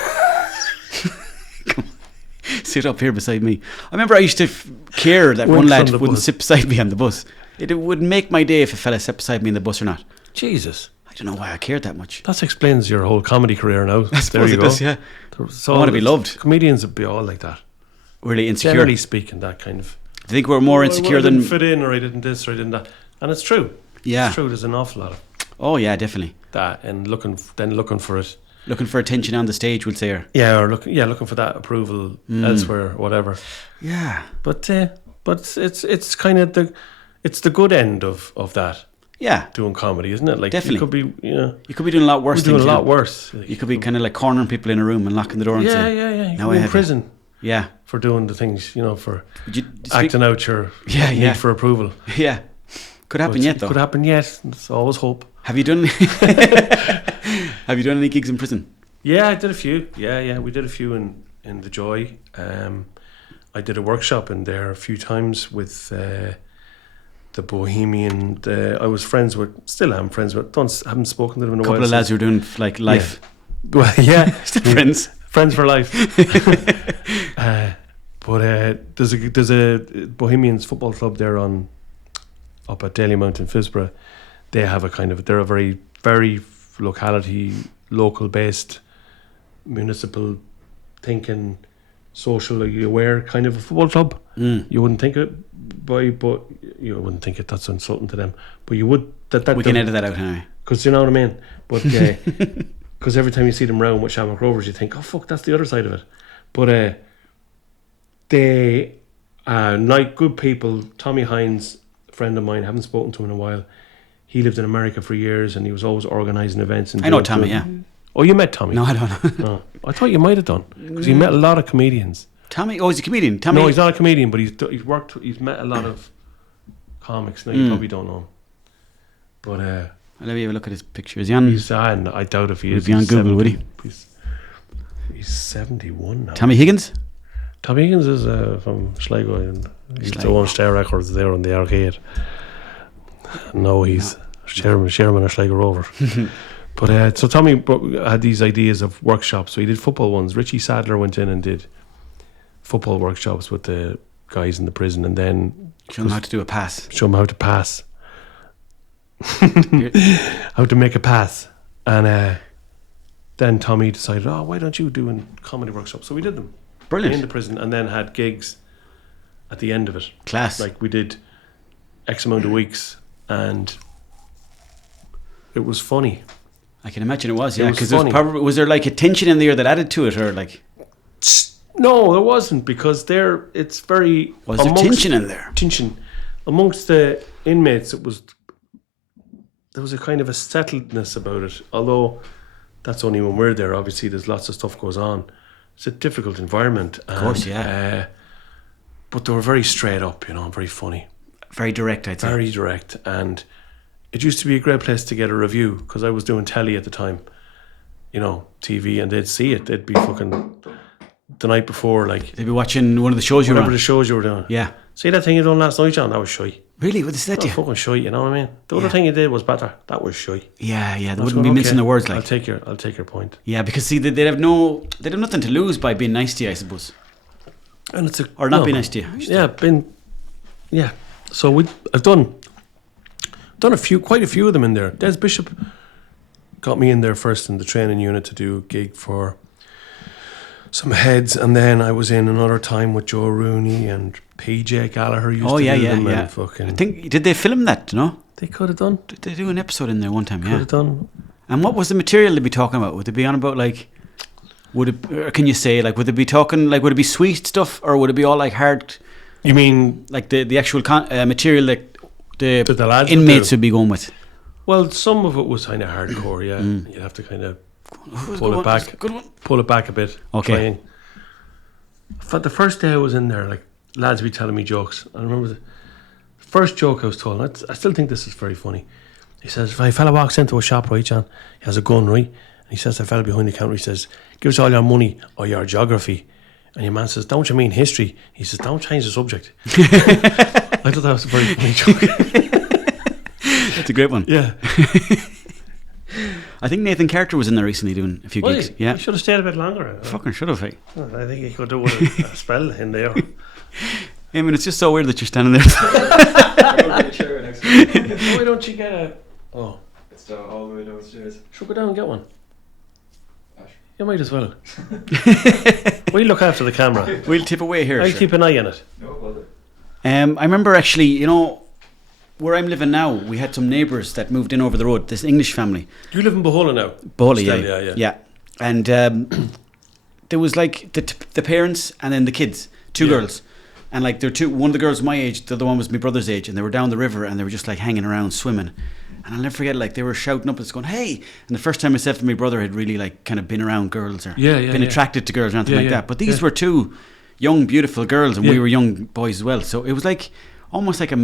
Sit up here beside me. I remember I used to care that one lad wouldn't sit beside me on the bus. It would make my day if a fella sat beside me in the bus or not. Jesus. I don't know why I cared that much. That explains your whole comedy career now. I suppose it does, yeah. So I want to be loved. Comedians would be all like that. Really insecure. Generally speaking, that kind of. I think we're more insecure than. I didn't fit in, or I didn't this, or I didn't that. And it's true. Yeah. It's true. There's an awful lot of. Oh, yeah, definitely. That and looking for it. Looking for attention on the stage, we'll say. Or looking for that approval elsewhere, whatever. Yeah. But it's kind of the good end of that. Yeah. Doing comedy, isn't it? Like, definitely. You could be doing a lot worse things. Doing a lot worse. You could be kind of like cornering people in a room and locking the door and saying, yeah. You now could be in prison. Yeah. For doing the things, for acting out your need for approval. Yeah. Could happen yet, though. Could happen yet. There's always hope. Have you done any gigs in prison? Yeah, I did a few. Yeah. We did a few in the Joy. I did a workshop in there a few times with the Bohemian. I was friends with, still am friends with, haven't spoken to them in a while. A couple of lads who were doing like life. Yeah. Well, yeah. Still friends. Friends for life. But there's a Bohemians football club there up at Daly Mount in Fisborough. They have they're a very, very local based, municipal thinking, socially aware kind of a football club. You wouldn't think it, but you wouldn't think it. That's insulting to them. But you would. We can edit that out anyway. Because you know what I mean. But because every time you see them round with Shamrock Rovers, you think, oh fuck, that's the other side of it. But they like good people. Tommy Hines, a friend of mine, haven't spoken to him in a while. He lived in America for years, and he was always organising events. And I know Tommy, yeah. Oh, you met Tommy? No, I don't know. No. I thought you might have done, because he met a lot of comedians. Tommy? Oh, he's a comedian. Tommy? No, he's not a comedian, but he's met a lot of comics. Now you probably don't know him. But let me have a look at his picture. Is he on? I doubt if he Would is. he be on Google, would he? He's 71 now. Tommy Higgins? Tommy Higgins is from Sligo, and he's the one Star Records there on the arcade. No, he's chairman of Sligo Rover. But so Tommy had these ideas of workshops. So he did football ones. Richie Sadler went in and did football workshops with the guys in the prison, and then Show him how to do a pass. Show him how to pass. How to make a pass. And then Tommy decided, why don't you do a comedy workshop? So we did them. Brilliant. In the prison, and then had gigs at the end of it. Class. Like we did X amount of weeks, and it was funny. I can imagine it was, yeah. Because was there like a tension in there that added to it, or like? No, there wasn't, because it's very. Was there tension in there? Tension amongst the inmates. There was a kind of a settledness about it. Although that's only when we're there. Obviously, there's lots of stuff goes on. It's a difficult environment. Of course, yeah. But they were very straight up, very funny. Very direct, I'd say. Very direct. And it used to be a great place to get a review, because I was doing telly at the time, TV, and they'd see it. They'd be fucking the night before, like. They'd be watching one of the shows you were on. Whatever the shows you were doing. Yeah. See that thing you done last night, John? That was shy. Really? What is that? Fucking shy, you know what I mean? The other thing you did was better. That was shy. Yeah. They wouldn't be mincing the words, like. I'll take your point. Yeah, because see, they'd have nothing to lose by being nice to you, I suppose. And it's not being nice to you. Yeah. So I've done quite a few of them in there. Des Bishop got me in there first in the training unit to do a gig for some heads, and then I was in another time with Joe Rooney and PJ Gallagher used to do them. Yeah. And fucking, I think, did they film that, no? They could have done. Did they do an episode in there one time? Could have done. And what was the material they'd be talking about? Would they be on about, like, can you say, like, would they be talking, like, would it be sweet stuff, or would it be all, like, hard? You mean like the actual material that the lads inmates would be going with? Well, some of it was kind of hardcore, yeah. You'd have to kind of pull it back a bit. Okay. The first day I was in there, like, lads would be telling me jokes. I remember the first joke I was told, I still think this is very funny. He says, if a fella walks into a shop, right, John, he has a gun, right? And he says to the fella behind the counter, he says, give us all your money or your geography. And your man says, don't you mean history? He says, don't change the subject. I thought that was a very funny joke. That's a great one. Yeah. I think Nathan Carter was in there recently doing a few gigs. Yeah. He should have stayed a bit longer. Fucking should have, hey. I think he could do a spell in there. I mean, it's just so weird that you're standing there. Why don't you get a... Oh. It's down all the way downstairs. Should we go down and get one? You might as well. We'll look after the camera. We'll tip away here. I'll keep an eye on it. No bother. I remember actually, where I'm living now, we had some neighbours that moved in over the road. This English family. Do you live in Bohola now? Bohola, yeah. And there was like the parents and then the kids, two girls. And like one of the girls my age, the other one was my brother's age, and they were down the river and they were just like hanging around swimming. And I'll never forget, like, they were shouting up and going, hey! And the first time myself and my brother had really, like, kind of been around girls or been attracted to girls or anything like that. But these were two young, beautiful girls, and we were young boys as well. So it was like, almost like a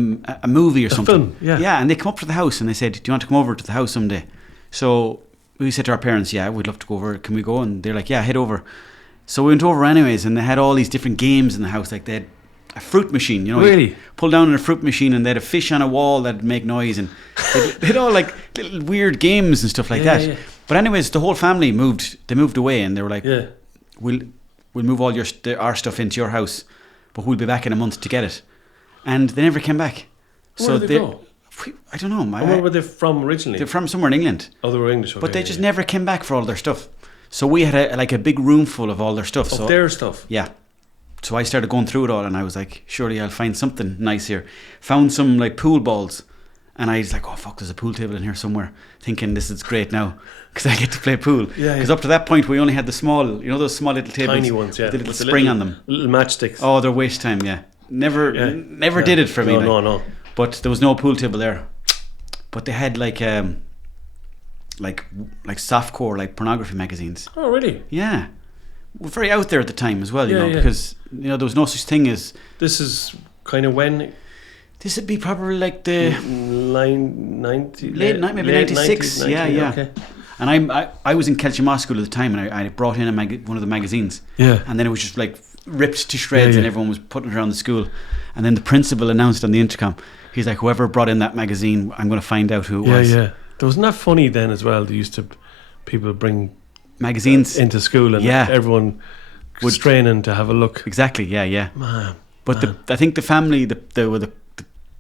movie or something. Film, yeah. Yeah, and they come up to the house and they said, do you want to come over to the house someday? So we said to our parents, yeah, we'd love to go over. Can we go? And they're like, yeah, head over. So we went over anyways, and they had all these different games in the house. Like, they had a fruit machine, really? Pull down on a fruit machine, and they had a fish on a wall that'd make noise, and they had all like little weird games and stuff like that. Yeah. But anyways, the whole family moved away, and they were like, we'll move all our stuff into your house, but we'll be back in a month to get it. And they never came back. Where did they go? I don't know. Where were they from originally? They're from somewhere in England. Oh, they were English. Okay, but they just never came back for all their stuff. So we had a big room full of all their stuff. Of their stuff? Yeah. So I started going through it all, and I was like, surely I'll find something nice here. Found some like pool balls, and I was like, oh fuck, there's a pool table in here somewhere, thinking this is great now because I get to play pool. Because up to that point we only had the small, those small little tables, tiny ones, with the little spring on them, little matchsticks. Oh, they're waste time. Never did it for me. No. But there was no pool table there. But they had like like softcore, like pornography magazines. Oh, really? Yeah, we're very out there at the time as well, you Yeah, know, yeah. because there was no such thing as. This is kind of when This would be probably like the late maybe 96. 90s, Yeah. Okay. And I was in Kelchimar School at the time, and I brought in one of the magazines. Yeah. And then it was just like ripped to shreds, Yeah. and everyone was putting it around the school. And then the principal announced on the intercom, he's like, whoever brought in that magazine, I'm going to find out who it was. Yeah. Wasn't that funny then as well? They used to people bring Magazines into school, and everyone would straining to have a look. Exactly. Yeah. Man. But I think the family, the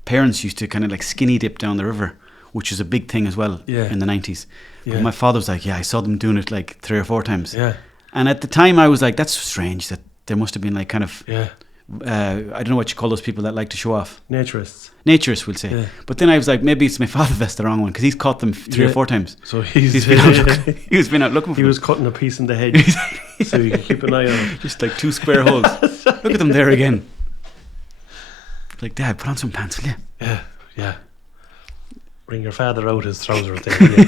parents used to kind of like skinny dip down the river, which is a big thing as well in the 90s. Yeah. But my father was like, I saw them doing it like 3 or 4 times. Yeah. And at the time I was like, that's strange that there must have been like kind of, I don't know what you call those people that like to show off. Naturists, we'll say. Yeah. But then I was like, maybe it's my father that's the wrong one, because he's caught them 3 or 4 times. So he's been out looking for He them. was cutting a piece in the hedge so you can keep an eye on him. Just like 2 square holes. Look at them there again. Like, Dad, put on some pants, will you? Yeah. Bring your father out his trousers there. Yeah.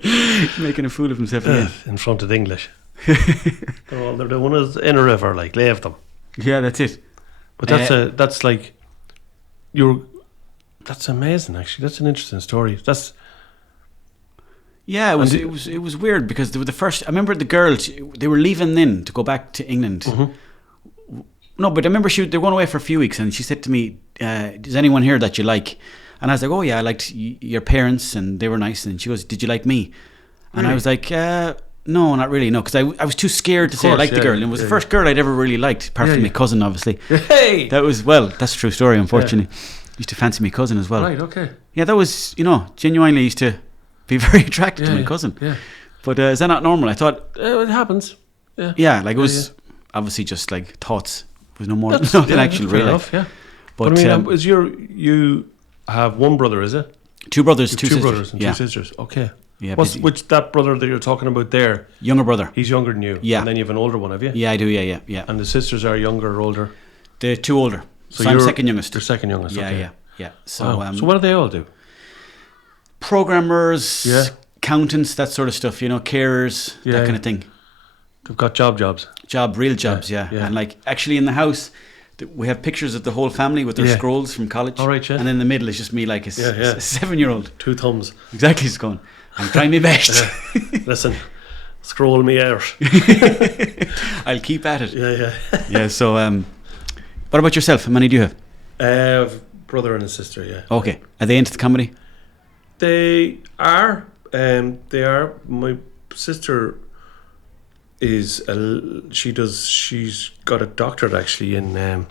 He's making a fool of himself again. In front of the English. All they're doing is in a river, like, leave them. Yeah, that's it. But that's like that's amazing actually. That's an interesting story. Yeah, it was weird, because they were the first. I remember the girls, they were leaving then to go back to England. Mm-hmm. No, but I remember they were going away for a few weeks, and she said to me, "Is anyone here that you like?" And I was like, "Oh yeah, I liked your parents, and they were nice." And she goes, "Did you like me?" And I was like, "No, not really, no," because I was too scared to say I liked the girl. And it was the first girl I'd ever really liked, apart from my cousin, obviously. Hey, that's a true story. Unfortunately, used to fancy my cousin as well. Right, okay. Yeah, that was genuinely used to be very attracted to my cousin. Yeah. But is that not normal? I thought. It happens. Yeah. Yeah, like it was obviously just like thoughts. There was no more than actual real life. Yeah. But I mean, you have one brother, is it? 2 brothers, 2 two sisters. brothers and 2 sisters. Okay. Yeah. Which that brother that you're talking about there? Younger brother. He's younger than you. Yeah. And then you have an older one, have you? Yeah, I do. Yeah. And the sisters are younger or older? They're 2 older. So I'm second youngest. You're second youngest. Okay. Yeah. So so what do they all do? Programmers, accountants, that sort of stuff. Carers, that kind of thing. They've got jobs. Real jobs. Yeah. And like actually in the house, we have pictures of the whole family with their scrolls from college. All right, yeah. And in the middle is just me, like a 7-year-old. 2 thumbs. Exactly, it's going, I'm trying my best. Listen, scroll me out. I'll keep at it. Yeah. Yeah, so what about yourself? How many do you have? I have brother and a sister, yeah. Okay. Are they into the comedy? They are. My sister is she's got a doctorate actually in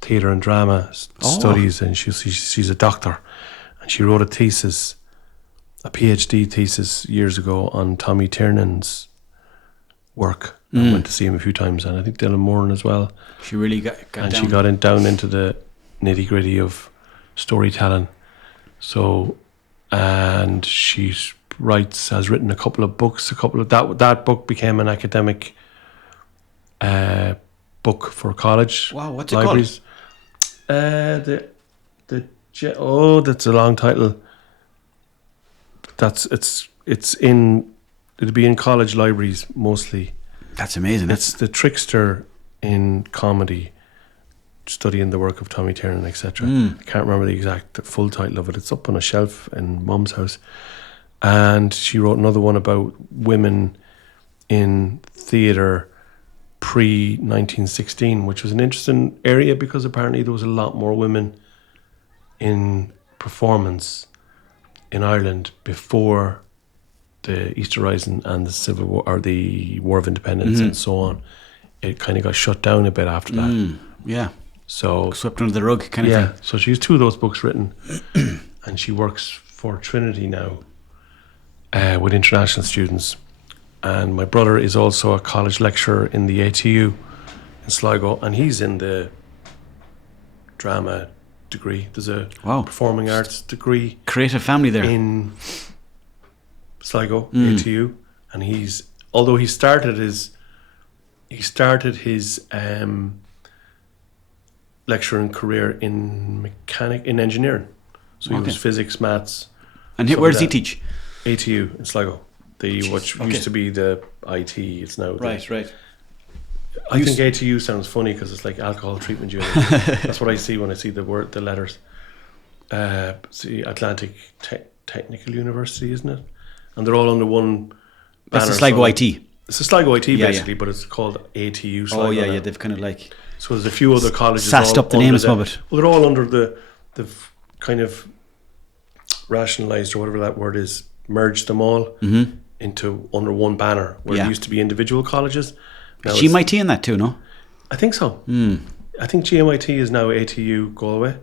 theatre and drama studies, and she's a doctor, and she wrote a PhD thesis years ago on Tommy Tiernan's work. I went to see him a few times, and I think Dylan Moran as well. She really got and down. she got down into the nitty gritty of storytelling. So, and has written a couple of books. That book became an academic book for college. Wow, what's libraries. It called? That's a long title. It'll be in college libraries mostly. That's amazing. It's The Trickster in Comedy, studying the work of Tommy Tiernan, etc. I can't remember the full title of it. It's up on a shelf in Mum's house. And she wrote another one about women in theatre pre-1916, which was an interesting area because apparently there was a lot more women in performance in Ireland before the Easter Rising and the Civil War, or the War of Independence and so on. It kind of got shut down a bit after that. Yeah. So swept under the rug kind of thing. So she has 2 of those books written and she works for Trinity now with international students. And my brother is also a college lecturer in the ATU in Sligo, and he's in the drama degree. There's a performing arts degree. Creative family there. In Sligo, ATU. And although he started his lecturing career in engineering. So he was physics, maths. And where does he teach? ATU in Sligo. Which used to be the IT. It's now right. I think ATU sounds funny because it's like alcohol treatment unit. That's what I see when I see the letters. See, Atlantic Technical University, isn't it? And they're all under one banner. That's the Sligo IT. It's a Sligo IT basically, but it's called ATU Sligo. Oh yeah, they've kind of like. So there's a few other colleges. Sassed up the names of it. Well, they're all under the kind of rationalised, or whatever that word is, merged them all into under one banner, where it used to be individual colleges. Now GMIT in that too, no? I think so. I think GMIT is now ATU Galway.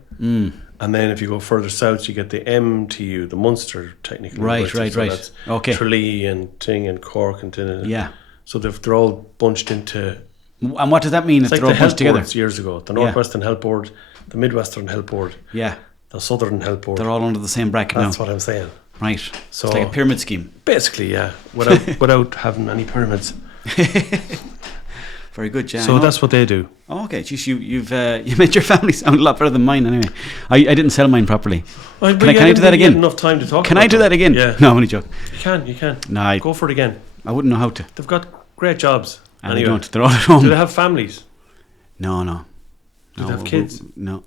And then if you go further south, you get the MTU, the Munster Technical University. Right. That's Okay. Tralee and Ting and Cork and Tin. Yeah. So they're all bunched into. And what does that mean? It's like they're all the health bunched together boards years ago. The Northwestern Health Board, the Midwestern Health Board, Yeah. the Southern Health Board. They're all under the same bracket That's now. what I'm saying. Right. So it's like a pyramid scheme. Basically, yeah. Without having any pyramids. Very good, Jan. So that's what they do. Oh, okay. Jeez, you made your family sound a lot better than mine anyway. I didn't sell mine properly. Can I do that again? Enough time to talk. Can I do that again? Yeah. No, I'm only joking. You can. No, Go for it again. I wouldn't know how to. They've got great jobs. And anyway. they don't. They're all at home. Do they have families? No. Do they have kids? No.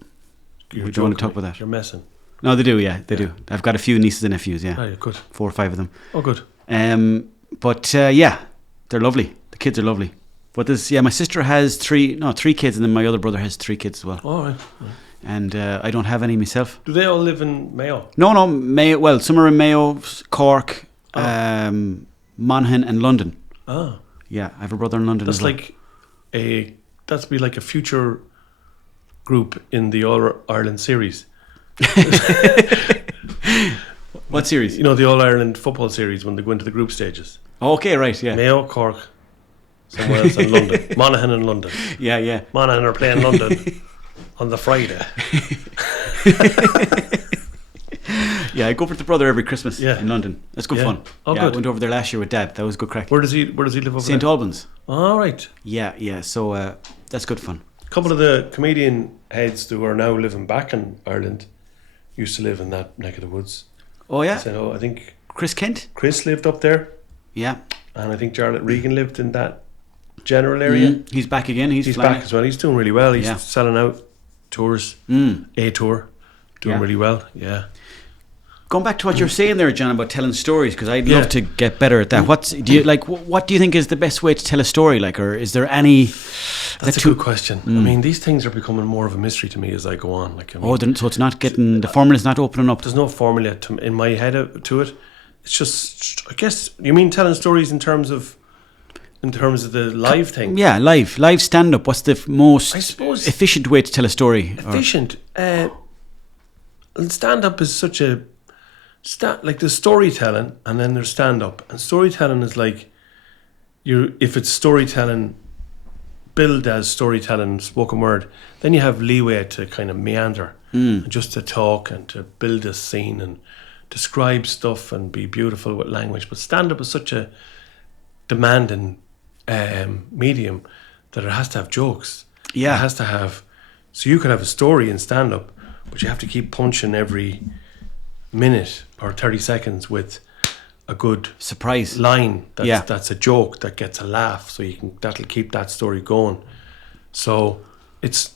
You're We don't want to talk about that. You're messing. No, they do, yeah. They do. I've got a few nieces and nephews, yeah. Oh, yeah, good. 4 or 5 of them. Oh, good. But yeah, they're lovely. The kids are lovely. But my sister has 3 kids, and then my other brother has 3 kids as well. All right. And I don't have any myself. Do they all live in Mayo? No, Mayo. Well, some are in Mayo, Cork, Monaghan, and London. Ah. Yeah, I have a brother in London. That's as well. that'd be like a future group in the All Ireland series. What series? You know, the All Ireland football series when they go into the group stages. Okay, right, yeah. Mayo, Cork, somewhere else in London. Monaghan and London. Yeah. Monaghan are playing London on the Friday. Yeah, I go with the brother every Christmas Yeah. in London. That's good Yeah. fun. Oh, yeah, good. I went over there last year with Dad. That was good crack. Where does he live over St. there? Albans. All right. Yeah. So that's good fun. A couple of the comedian heads who are now living back in Ireland used to live in that neck of the woods. Oh yeah. So I think Chris Kent. Chris lived up there, Yeah. and I think Jarlath Regan lived in that general area. He's back again. He's He's back as well. He's doing really well. He's Yeah. selling out tours, a tour, doing Yeah. really well. Yeah. Going back to what you're saying there, John, about telling stories, because I'd love to get better at that. What do you think is the best way to tell a story? Like, or is there any? That's a good question. I mean, these things are becoming more of a mystery to me as I go on. Like, I mean, So it's not getting the formula's not opening up. there's no formula in my head to it. It's just, I guess, you mean telling stories in terms of the live thing. Yeah, live stand up. What's the most I suppose efficient way to tell a story? efficient. Stand up is such a like there's storytelling and then there's stand up, and storytelling is like if it's storytelling billed as storytelling spoken word, then you have leeway to kind of meander and just to talk and to build a scene and describe stuff and be beautiful with language. But stand up is such a demanding medium that it has to have jokes. Yeah. It has to have, so you could have a story in stand up, but you have to keep punching every minute or 30 seconds with a good Surprise line that's a joke that gets a laugh, so that'll keep that story going. So it's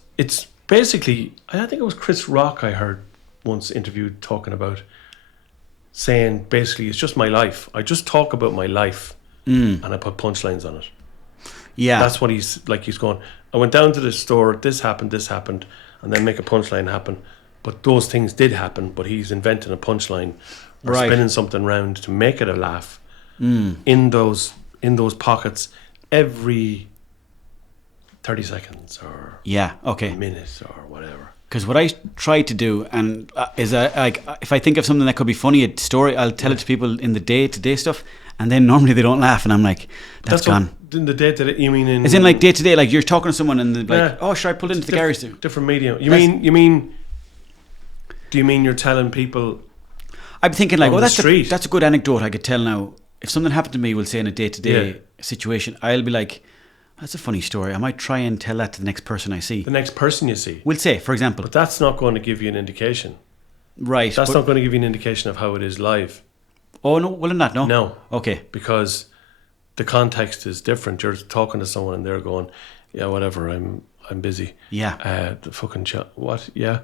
basically, I think it was Chris Rock I heard once interviewed talking about, saying basically it's just my life. I just talk about my life and I put punchlines on it. Yeah, That's what he's going, I went down to the store, this happened, and then make a punchline happen. But those things did happen, but he's inventing a punchline or spinning something round to make it a laugh in those pockets every 30 seconds or a minute or whatever. Because what I try to do is like if I think of something that could be funny, a story, I'll tell it to people in the day-to-day stuff, and then normally they don't laugh, and I'm like, that's gone. In the day-to-day, you mean as in like day-to-day, like you're talking to someone and they're like, oh, sure, I pulled into the garage there. Different medium. Do you mean you're telling people? I'm thinking like, that's a good anecdote I could tell now. If something happened to me, we'll say in a day-to-day situation, I'll be like, that's a funny story. I might try and tell that to the next person I see. The next person you see. We'll say, for example. But that's not going to give you an indication. Right. That's not going to give you an indication of how it is live. Oh, no, will it not? No? No. Okay. Because the context is different. You're talking to someone and they're going, yeah, whatever, I'm busy. Yeah. The fucking what? Yeah.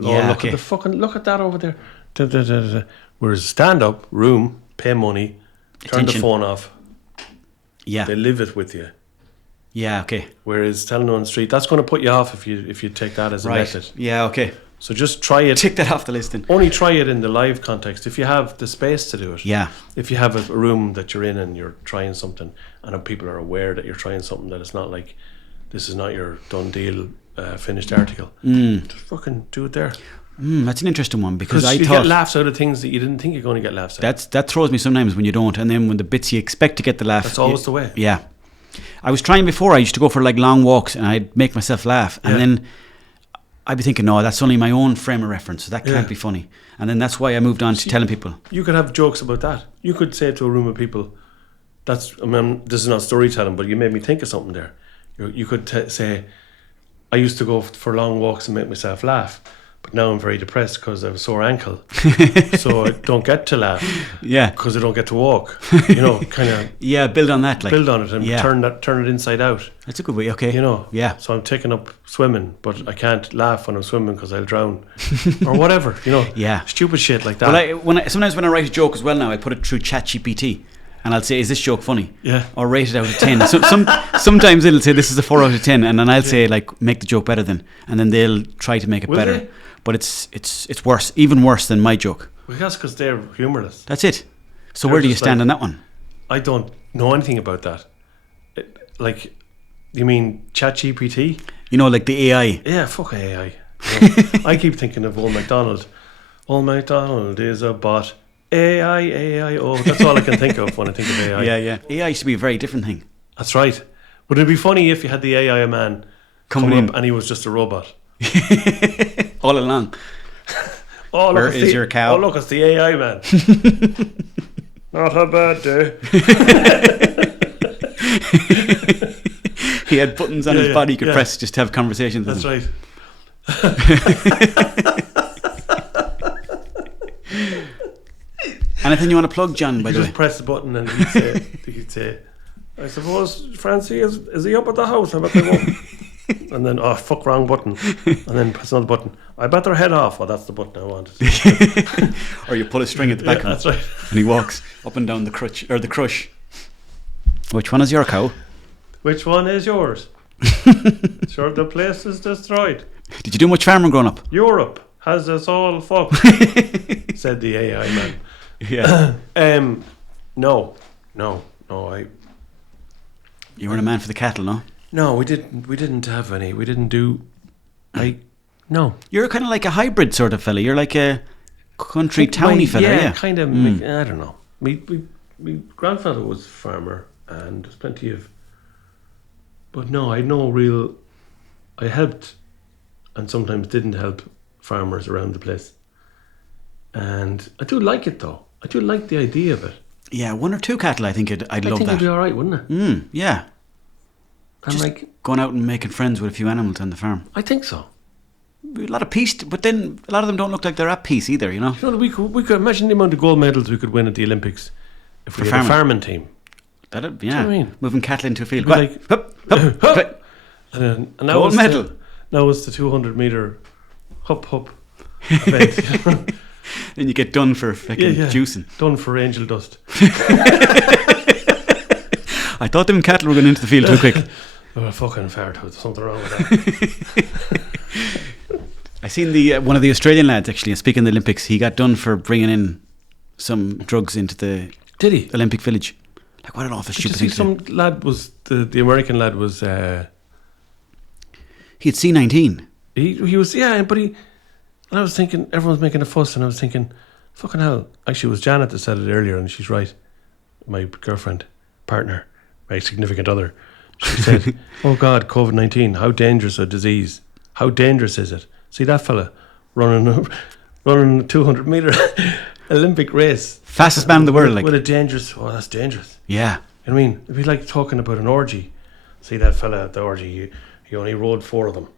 Yeah, Look at that over there. Da, da, da, da. Whereas stand up, room, pay money, turn Attention. the phone off. Yeah. They live it with you. Yeah, okay. Whereas telling on the street, that's going to put you off if you take that as a Right. method. Yeah, okay. So just try it. Tick that off the list then. Only try it in the live context if you have the space to do it. Yeah. If you have a room that you're in and you're trying something, and people are aware that you're trying something, that it's not like this is not your done deal, finished article. Just fucking do it there. That's an interesting one because I you thought get laughs out of things that you didn't think you're going to get laughs out. that throws me sometimes when you don't, and then when the bits you expect to get the laugh, That's always the way. Yeah, I was trying before. I used to go for like long walks, and I'd make myself laugh, and then I'd be thinking, no, that's only my own frame of reference, so that can't be funny. And then that's why I moved on to telling people. You could have jokes about that. You could say to a room of people, this is not storytelling, but you made me think of something there. You could say, I used to go for long walks and make myself laugh, but now I'm very depressed because I have a sore ankle. So I don't get to laugh. Yeah. Because I don't get to walk. Kind of Yeah, build on that. build on it and turn it inside out. That's a good way, okay. Yeah. So I'm taking up swimming, but I can't laugh when I'm swimming because I'll drown. Or whatever, Yeah. Stupid shit like that. Well, sometimes when I write a joke as well now, I put it through ChatGPT. And I'll say, is this joke funny? Yeah. Or rate it out of 10. Sometimes it'll say, this is a 4 out of 10. And then I'll say, like, make the joke better than. And then they'll try to make it Will better. they? But it's worse, even worse than my joke. Well, that's because they're humorless. That's it. So They're where do you just stand like- on that one? I don't know anything about that. You mean ChatGPT? Like the AI. Yeah, fuck AI. I keep thinking of Old MacDonald. Old MacDonald is a bot. AI. Oh, that's all I can think of when I think of AI. Yeah. AI used to be a very different thing. That's right. Would it be funny if you had the AI man Coming come in. up and he was just a robot? All along. Oh, look, Where it's is your cow? Oh, look, it's the AI man. Not a bad day. He had buttons on his body you could yeah. press just to have conversations with That's him. right. Anything you want to plug, John, by You the way? just press the button and he'd say, I suppose Francie is he up at the house? I bet they won't. And then, oh fuck, wrong button. And then press another button. I better head off. Oh, that's the button I wanted. Or you pull a string at the back of him. That's right. And he walks up and down the crutch or the crush. Which one is your cow? Which one is yours? Sure, the place is destroyed. Did you do much farming growing up? Europe has us all fucked, said the AI man. Yeah. No. You weren't a man for the cattle, no? No, we didn't have any. We didn't do. No. You're kind of like a hybrid sort of fella. You're like a country towny fella, yeah. Kind of. I don't know. My grandfather was a farmer, and there's plenty of. But no, I had no real. I helped, and sometimes didn't help farmers around the place. And I do like it though. I do like the idea of it. Yeah, 1 or 2 cattle, I think I'd love I think that. it'd be all right, wouldn't it? Yeah. And Just going out and making friends with a few animals on the farm. I think so. A lot of peace, but then a lot of them don't look like they're at peace either, You know, we could imagine the amount of gold medals we could win at the Olympics if we For had a farming. farming team. That'd, Do you know what I mean? Moving cattle into a field. It'd be like, Hup, hup, hup. hup. And now Gold it's medal. Now it's the 200 meter hup event. Then you get done for fucking juicing. Done for angel dust. I thought them cattle were going into the field too quick. Oh, fucking fart. There's something wrong with that. I seen one of the Australian lads actually speaking of the Olympics. He got done for bringing in some drugs into the Did he? Olympic Village. Like, what an awful Did you stupid see thing to do. some lad was the American lad was He had C19. he was and I was thinking everyone's making a fuss and I was thinking fucking hell. Actually it was Janet that said it earlier and she's right. My girlfriend, partner, my significant other. She said, oh God, COVID-19, how dangerous a disease. How dangerous is it? See that fella running a 200 meter Olympic race. Fastest man in the world, like. With a dangerous, that's dangerous. Yeah. I mean, it'd be like talking about an orgy. See that fella at the orgy, he only rode 4 of them.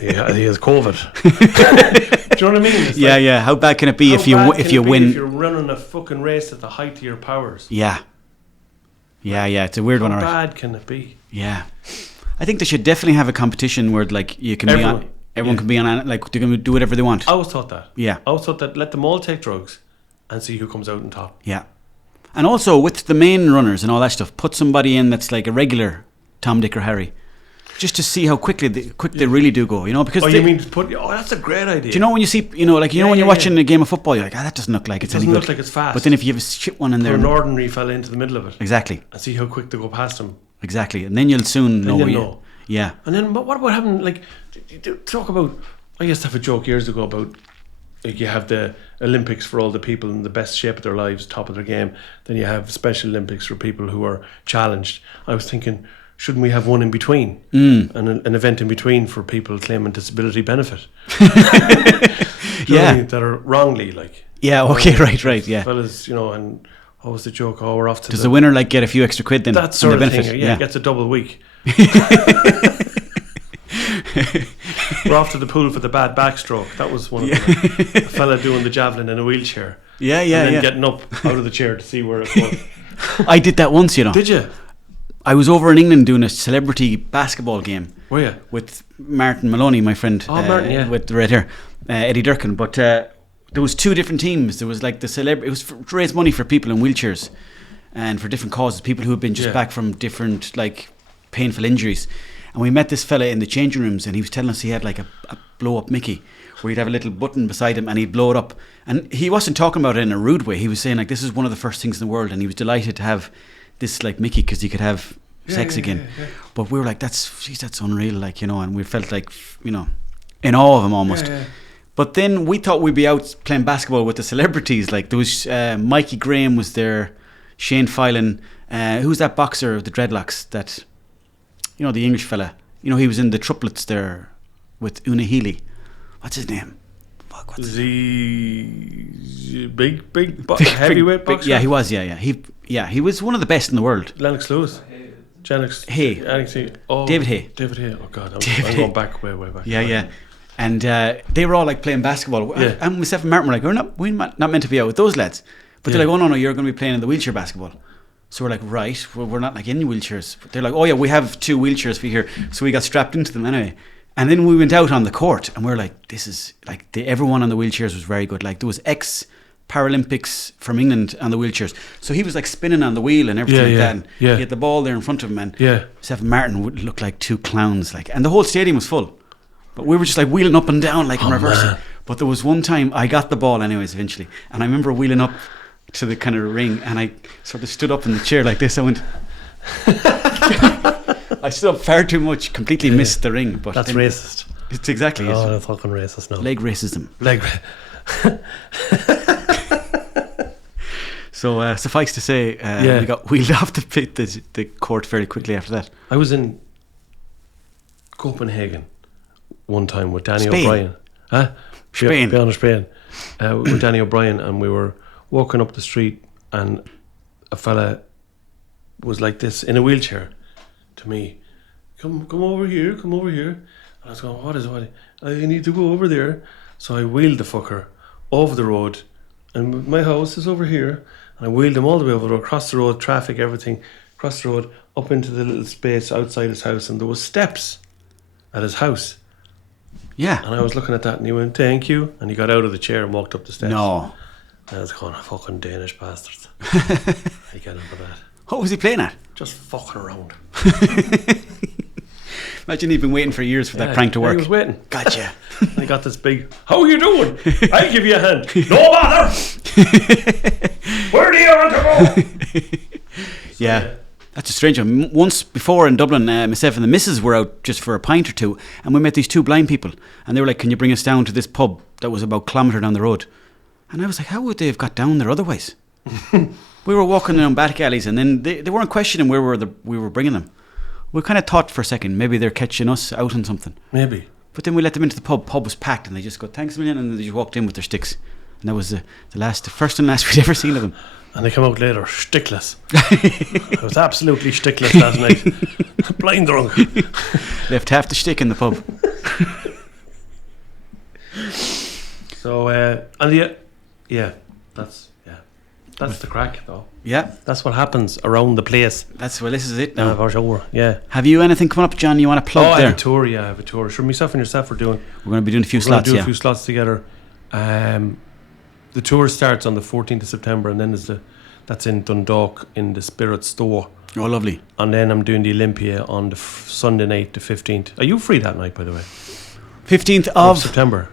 He has COVID. Do you know what I mean? It's Yeah. How bad can it be if you win? If you're running a fucking race at the height of your powers. Yeah. It's a weird one. How Alright. bad can it be? Yeah. I think they should definitely have a competition where like you can everyone can be on, like they can do whatever they want. I always thought that. Yeah. I always thought that let them all take drugs and see who comes out on top. Yeah. And also with the main runners and all that stuff, put somebody in that's like a regular Tom, Dick or Harry, just to see how quick they really do go. You know, because that's a great idea. Do you know when you see when you're watching a game of football, you're like, that doesn't look like it's any good. Doesn't look like it's fast. But then if you have a shit one in there, an ordinary fella into the middle of it, exactly, and see how quick they go past him. Exactly, and then you'll soon know. Yeah. And then what about having talk about? I used to have a joke years ago about like you have the Olympics for all the people in the best shape of their lives, top of their game. Then you have Special Olympics for people who are challenged. I was thinking, shouldn't we have one in between? An event in between for people claiming disability benefit? That are wrongly like. Yeah. Okay. Right. Yeah. Fellas, and what was the joke? Oh, we're off to. Does the winner get a few extra quid then? That sort of benefit? Thing. Yeah, gets a double week. We're off to the pool for the bad backstroke. That was one of them. A fella doing the javelin in a wheelchair. Yeah. And then getting up out of the chair to see where it was. I did that once, Did you? I was over in England doing a celebrity basketball game. Were you? With Martin Maloney, my friend. Martin, yeah. With the red hair. Eddie Durkin. But there was two different teams. There was like it was to raise money for people in wheelchairs and for different causes, people who had been just back from different like painful injuries. And we met this fella in the changing rooms, and he was telling us he had like a blow-up Mickey where he'd have a little button beside him and he'd blow it up. And he wasn't talking about it in a rude way. He was saying like this is one of the first things in the world, and he was delighted to have this like Mickey because he could have sex again. Yeah. But we were like, that's unreal, like, and we felt like, in awe of him almost. Yeah. But then we thought we'd be out playing basketball with the celebrities. Like there was Mikey Graham was there, Shane Filan, who's that boxer with the dreadlocks that... the English fella. He was in the triplets there with Una Healy. What's his name? Fuck, what's the big heavyweight boxer? Yeah, he was. Yeah. He was one of the best in the world. Lennox Lewis. Hay. David Hay. Oh God, I'm going back way back. Yeah. And they were all like playing basketball. Yeah. And myself and Martin were like, we're not meant to be out with those lads. But they're like, oh no, you're going to be playing in the wheelchair basketball. So we're like, right, we're not like in wheelchairs. But they're like, oh yeah, we have 2 wheelchairs for here. So we got strapped into them anyway. And then we went out on the court and we were like, this is like, everyone on the wheelchairs was very good. Like there was ex-Paralympics from England on the wheelchairs. So he was like spinning on the wheel and everything like that. And he had the ball there in front of him. And myself and Martin would look like 2 clowns. And the whole stadium was full. But we were just like wheeling up and down like in reverse. Man. But there was one time I got the ball anyways eventually. And I remember wheeling up to the kind of ring, and I sort of stood up in the chair like this. I went. I stood up far too much, completely missed the ring. But that's racist. It's exactly. Oh, that's fucking racist now. Leg racism. So suffice to say, we got wheeled off the court fairly quickly after that. I was in Copenhagen one time with Danny O'Brien. Spain. With Danny O'Brien, and we were walking up the street, and a fella was like this in a wheelchair to me. Come over here. And I was going, what? I need to go over there. So I wheeled the fucker over the road, and my house is over here. And I wheeled him all the way over the road, across the road, traffic, everything, across the road, up into the little space outside his house, and there was steps at his house. Yeah. And I was looking at that, and he went, thank you. And he got out of the chair and walked up the steps. No. I was going, fucking Danish bastards. I get into that. What was he playing at? Just fucking around. Imagine he'd been waiting for years for that prank to work. He was waiting. Gotcha. And he got this big, how you doing? I'll give you a hand. No bother. Where do you want to go? Yeah. That's a strange one. Once before in Dublin, myself and the missus were out just for a pint or two, and we met these 2 blind people, and they were like, can you bring us down to this pub that was about a kilometre down the road? And I was like, how would they have got down there otherwise? We were walking down back alleys, and then they weren't questioning where we were bringing them. We kind of thought for a second, maybe they're catching us out on something. Maybe. But then we let them into the pub. Pub was packed, and they just go, thanks a million, and they just walked in with their sticks. And that was the first and last we'd ever seen of them. And they come out later, stickless. I was absolutely stickless last night. Blind drunk. Left half the stick in the pub. So, that's the crack, though. Yeah, That's what happens around the place. this is it now. For sure, yeah. Have you anything coming up, John? You want to plug I there? have a tour, I have a tour. Sure, myself and yourself are doing. We're going to be doing a few We're going slots, to do yeah. a few slots together. The tour starts on the 14th of September, and then that's in Dundalk in the Spirit Store. Oh, lovely. And then I'm doing the Olympia on the Sunday night, the 15th. Are you free that night, by the way? 15th Of of... September.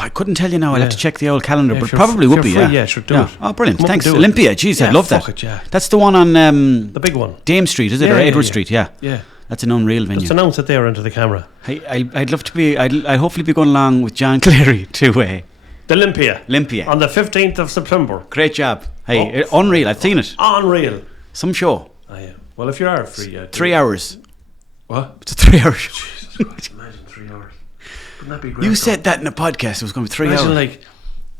I couldn't tell you now. I'll have Yeah. to check the old calendar, Yeah, but if you're probably if would you're be, free, yeah. yeah, sure, do it. Oh, brilliant. Come up Thanks. and do it. Olympia. Jeez, I'd love that. Fuck it, yeah. That's the one on The big one. Dame Street, is it? Yeah, Or yeah, Edward yeah. Street, yeah. Yeah. That's an unreal venue. Just announce it there into the camera. I'd love to be... I'd hopefully be going along with John Colleary to The Olympia. Olympia. On the 15th of September. Great job. Hey, unreal. I've seen it. Unreal. Some show. Oh, yeah. Well, if you are free, yeah. 3 hours. What? It's a 3-hour show. Jesus Christ, imagine 3 hours. Wouldn't that be great? You said that in a podcast. It was going to be 3 imagine, hours.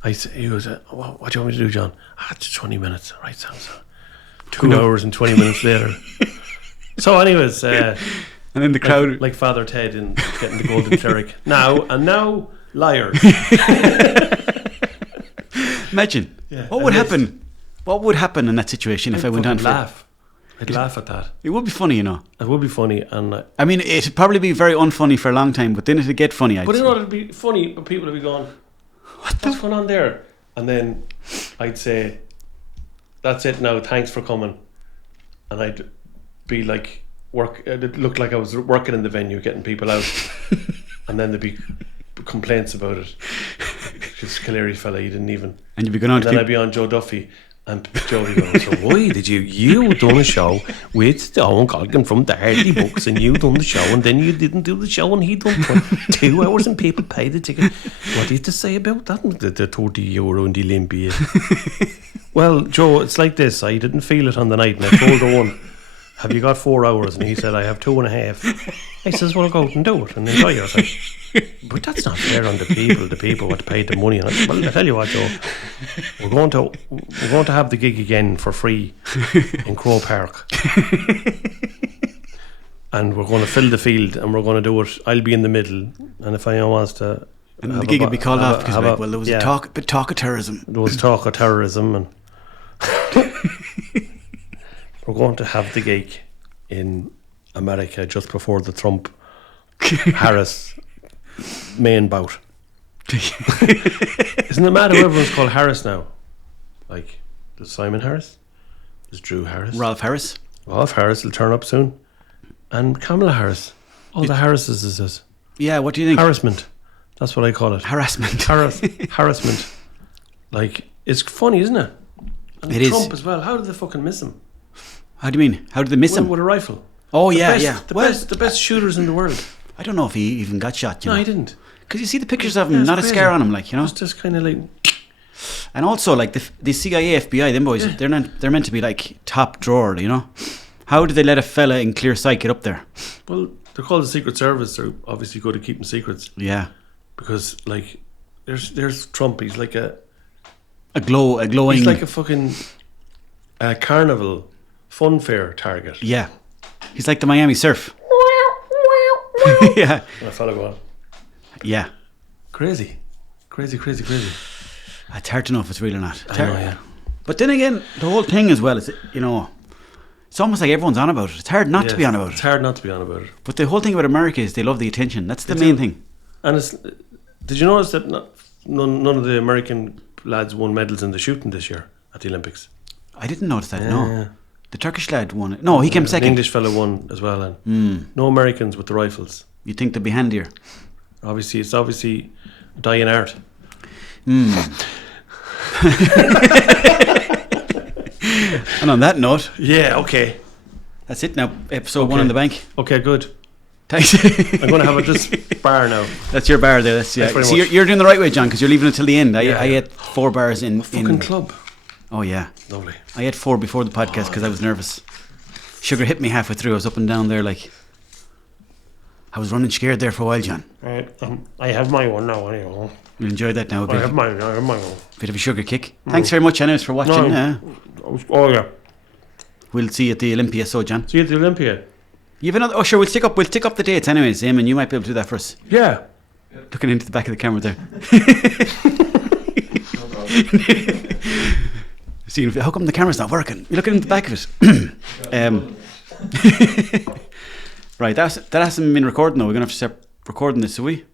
like, he was, what do you want me to do, John? It's 20 minutes. Right, sounds 2 hours and 20 minutes later. So, anyways, And then the crowd... like Father Ted in getting the golden cleric. Now, liars. Imagine. Yeah. What would happen? What would happen in that situation if I went on for... I'd laugh at that. It would be funny, you know. It would be funny, and I mean, it'd probably be very unfunny for a long time, but then it'd get funny. but you know, it'd be funny, but people would be going, what's going on there? And then I'd say, that's it now, thanks for coming. And I'd be like, it'd look like I was working in the venue, getting people out. And then there'd be complaints about it. This Colleary fella, he didn't even. And you'd be going on And to then people... I'd be on Joe Duffy. And Joe would go, so why did you done a show with Owen Colgan from the Hardy Books, and you done the show, and then you didn't do the show, and he done 2 hours and people paid the ticket. What do you have to say about that? The €30 in the Olympia. Well, Joe, it's like this. I didn't feel it on the night, and I told Owen, have you got 4 hours? And he said, I have 2.5. I says, well, go out and do it and enjoy yourself. But that's not fair on the people what paid the money. And I said, well, I tell you what, Joe, we're going to have the gig again for free in Crow Park. And we're going to fill the field, and we're going to do it. I'll be in the middle, and if anyone wants to... And the gig would be called off because, well, there was talk of terrorism. There was talk of terrorism, and we're going to have the gig in America just before the Trump-Harris main bout. Isn't it mad how everyone's called Harris now? Like, there's Simon Harris, there's Drew Harris. Rolf Harris will turn up soon. And Kamala Harris. All the Harrises is this. Yeah, what do you think? Harassment. That's what I call it. Harassment. Harassment. Like, it's funny, isn't it? And It is. Trump as well. How did they fucking miss him? How do you mean? How did they miss him? With a rifle. Oh, The yeah, best, yeah. The best shooters in the world. I don't know if he even got shot, you No, know. he didn't. Because you see the pictures of him, Yeah, it's not crazy. a scar on him, like, you know. It's just kind of like... And also, like, the CIA, FBI, them boys, they're meant to be, like, top drawer, you know. How did they let a fella in clear sight get up there? Well, they're called the Secret Service. They're obviously good at keeping secrets. Yeah. Because, like, there's Trump. He's like a glowing... He's like a fucking carnival fun fair target. Yeah. He's like the Miami Surf. Yeah. And a fella go on. Yeah. Crazy. It's hard to know if it's real or not. I know, yeah. But then again, the whole thing as well is, you know, it's almost like everyone's on about it. It's hard not to be on about It's it. hard not to be on about it. But the whole thing about America is they love the attention. That's the main thing. And did you notice that none of the American lads won medals in the shooting this year at the Olympics? I didn't notice that, Yeah. no. The Turkish lad won it. No, he came The second. English fella won as well. And no Americans with the rifles. You'd think they'd be handier. It's obviously a dying art. And on that note, Yeah, okay. that's it now. Episode 1 in the bank. Okay, good. Thanks. I'm going to have this bar now. That's your bar there. That's, yeah. Thanks very See, much. you're doing the right way, John, because you're leaving it till the end. I Yeah. ate 4 bars in... Fucking club. Oh, yeah. Lovely. I ate 4 before the podcast because I was nervous. Sugar hit me halfway through. I was up and down there like... I was running scared there for a while, John. Right, I have my one now. Anyway. You'll enjoy that now a I bit. have my one. Bit of a sugar kick. Thanks very much, anyways, for watching. No. Oh, yeah. We'll see you at the Olympia, so, John. See you at the Olympia. You have another... Oh, sure, we'll stick up the dates anyways, Eamon. You might be able to do that for us. Yeah. Looking into the back of the camera there. See, how come the camera's not working? You're looking in the back of it. Right, that hasn't been recording though. We're going to have to start recording this, are we?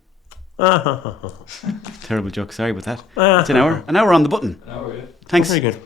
Terrible joke, sorry about that. It's an hour on the button. An hour, yeah. Thanks. Very good.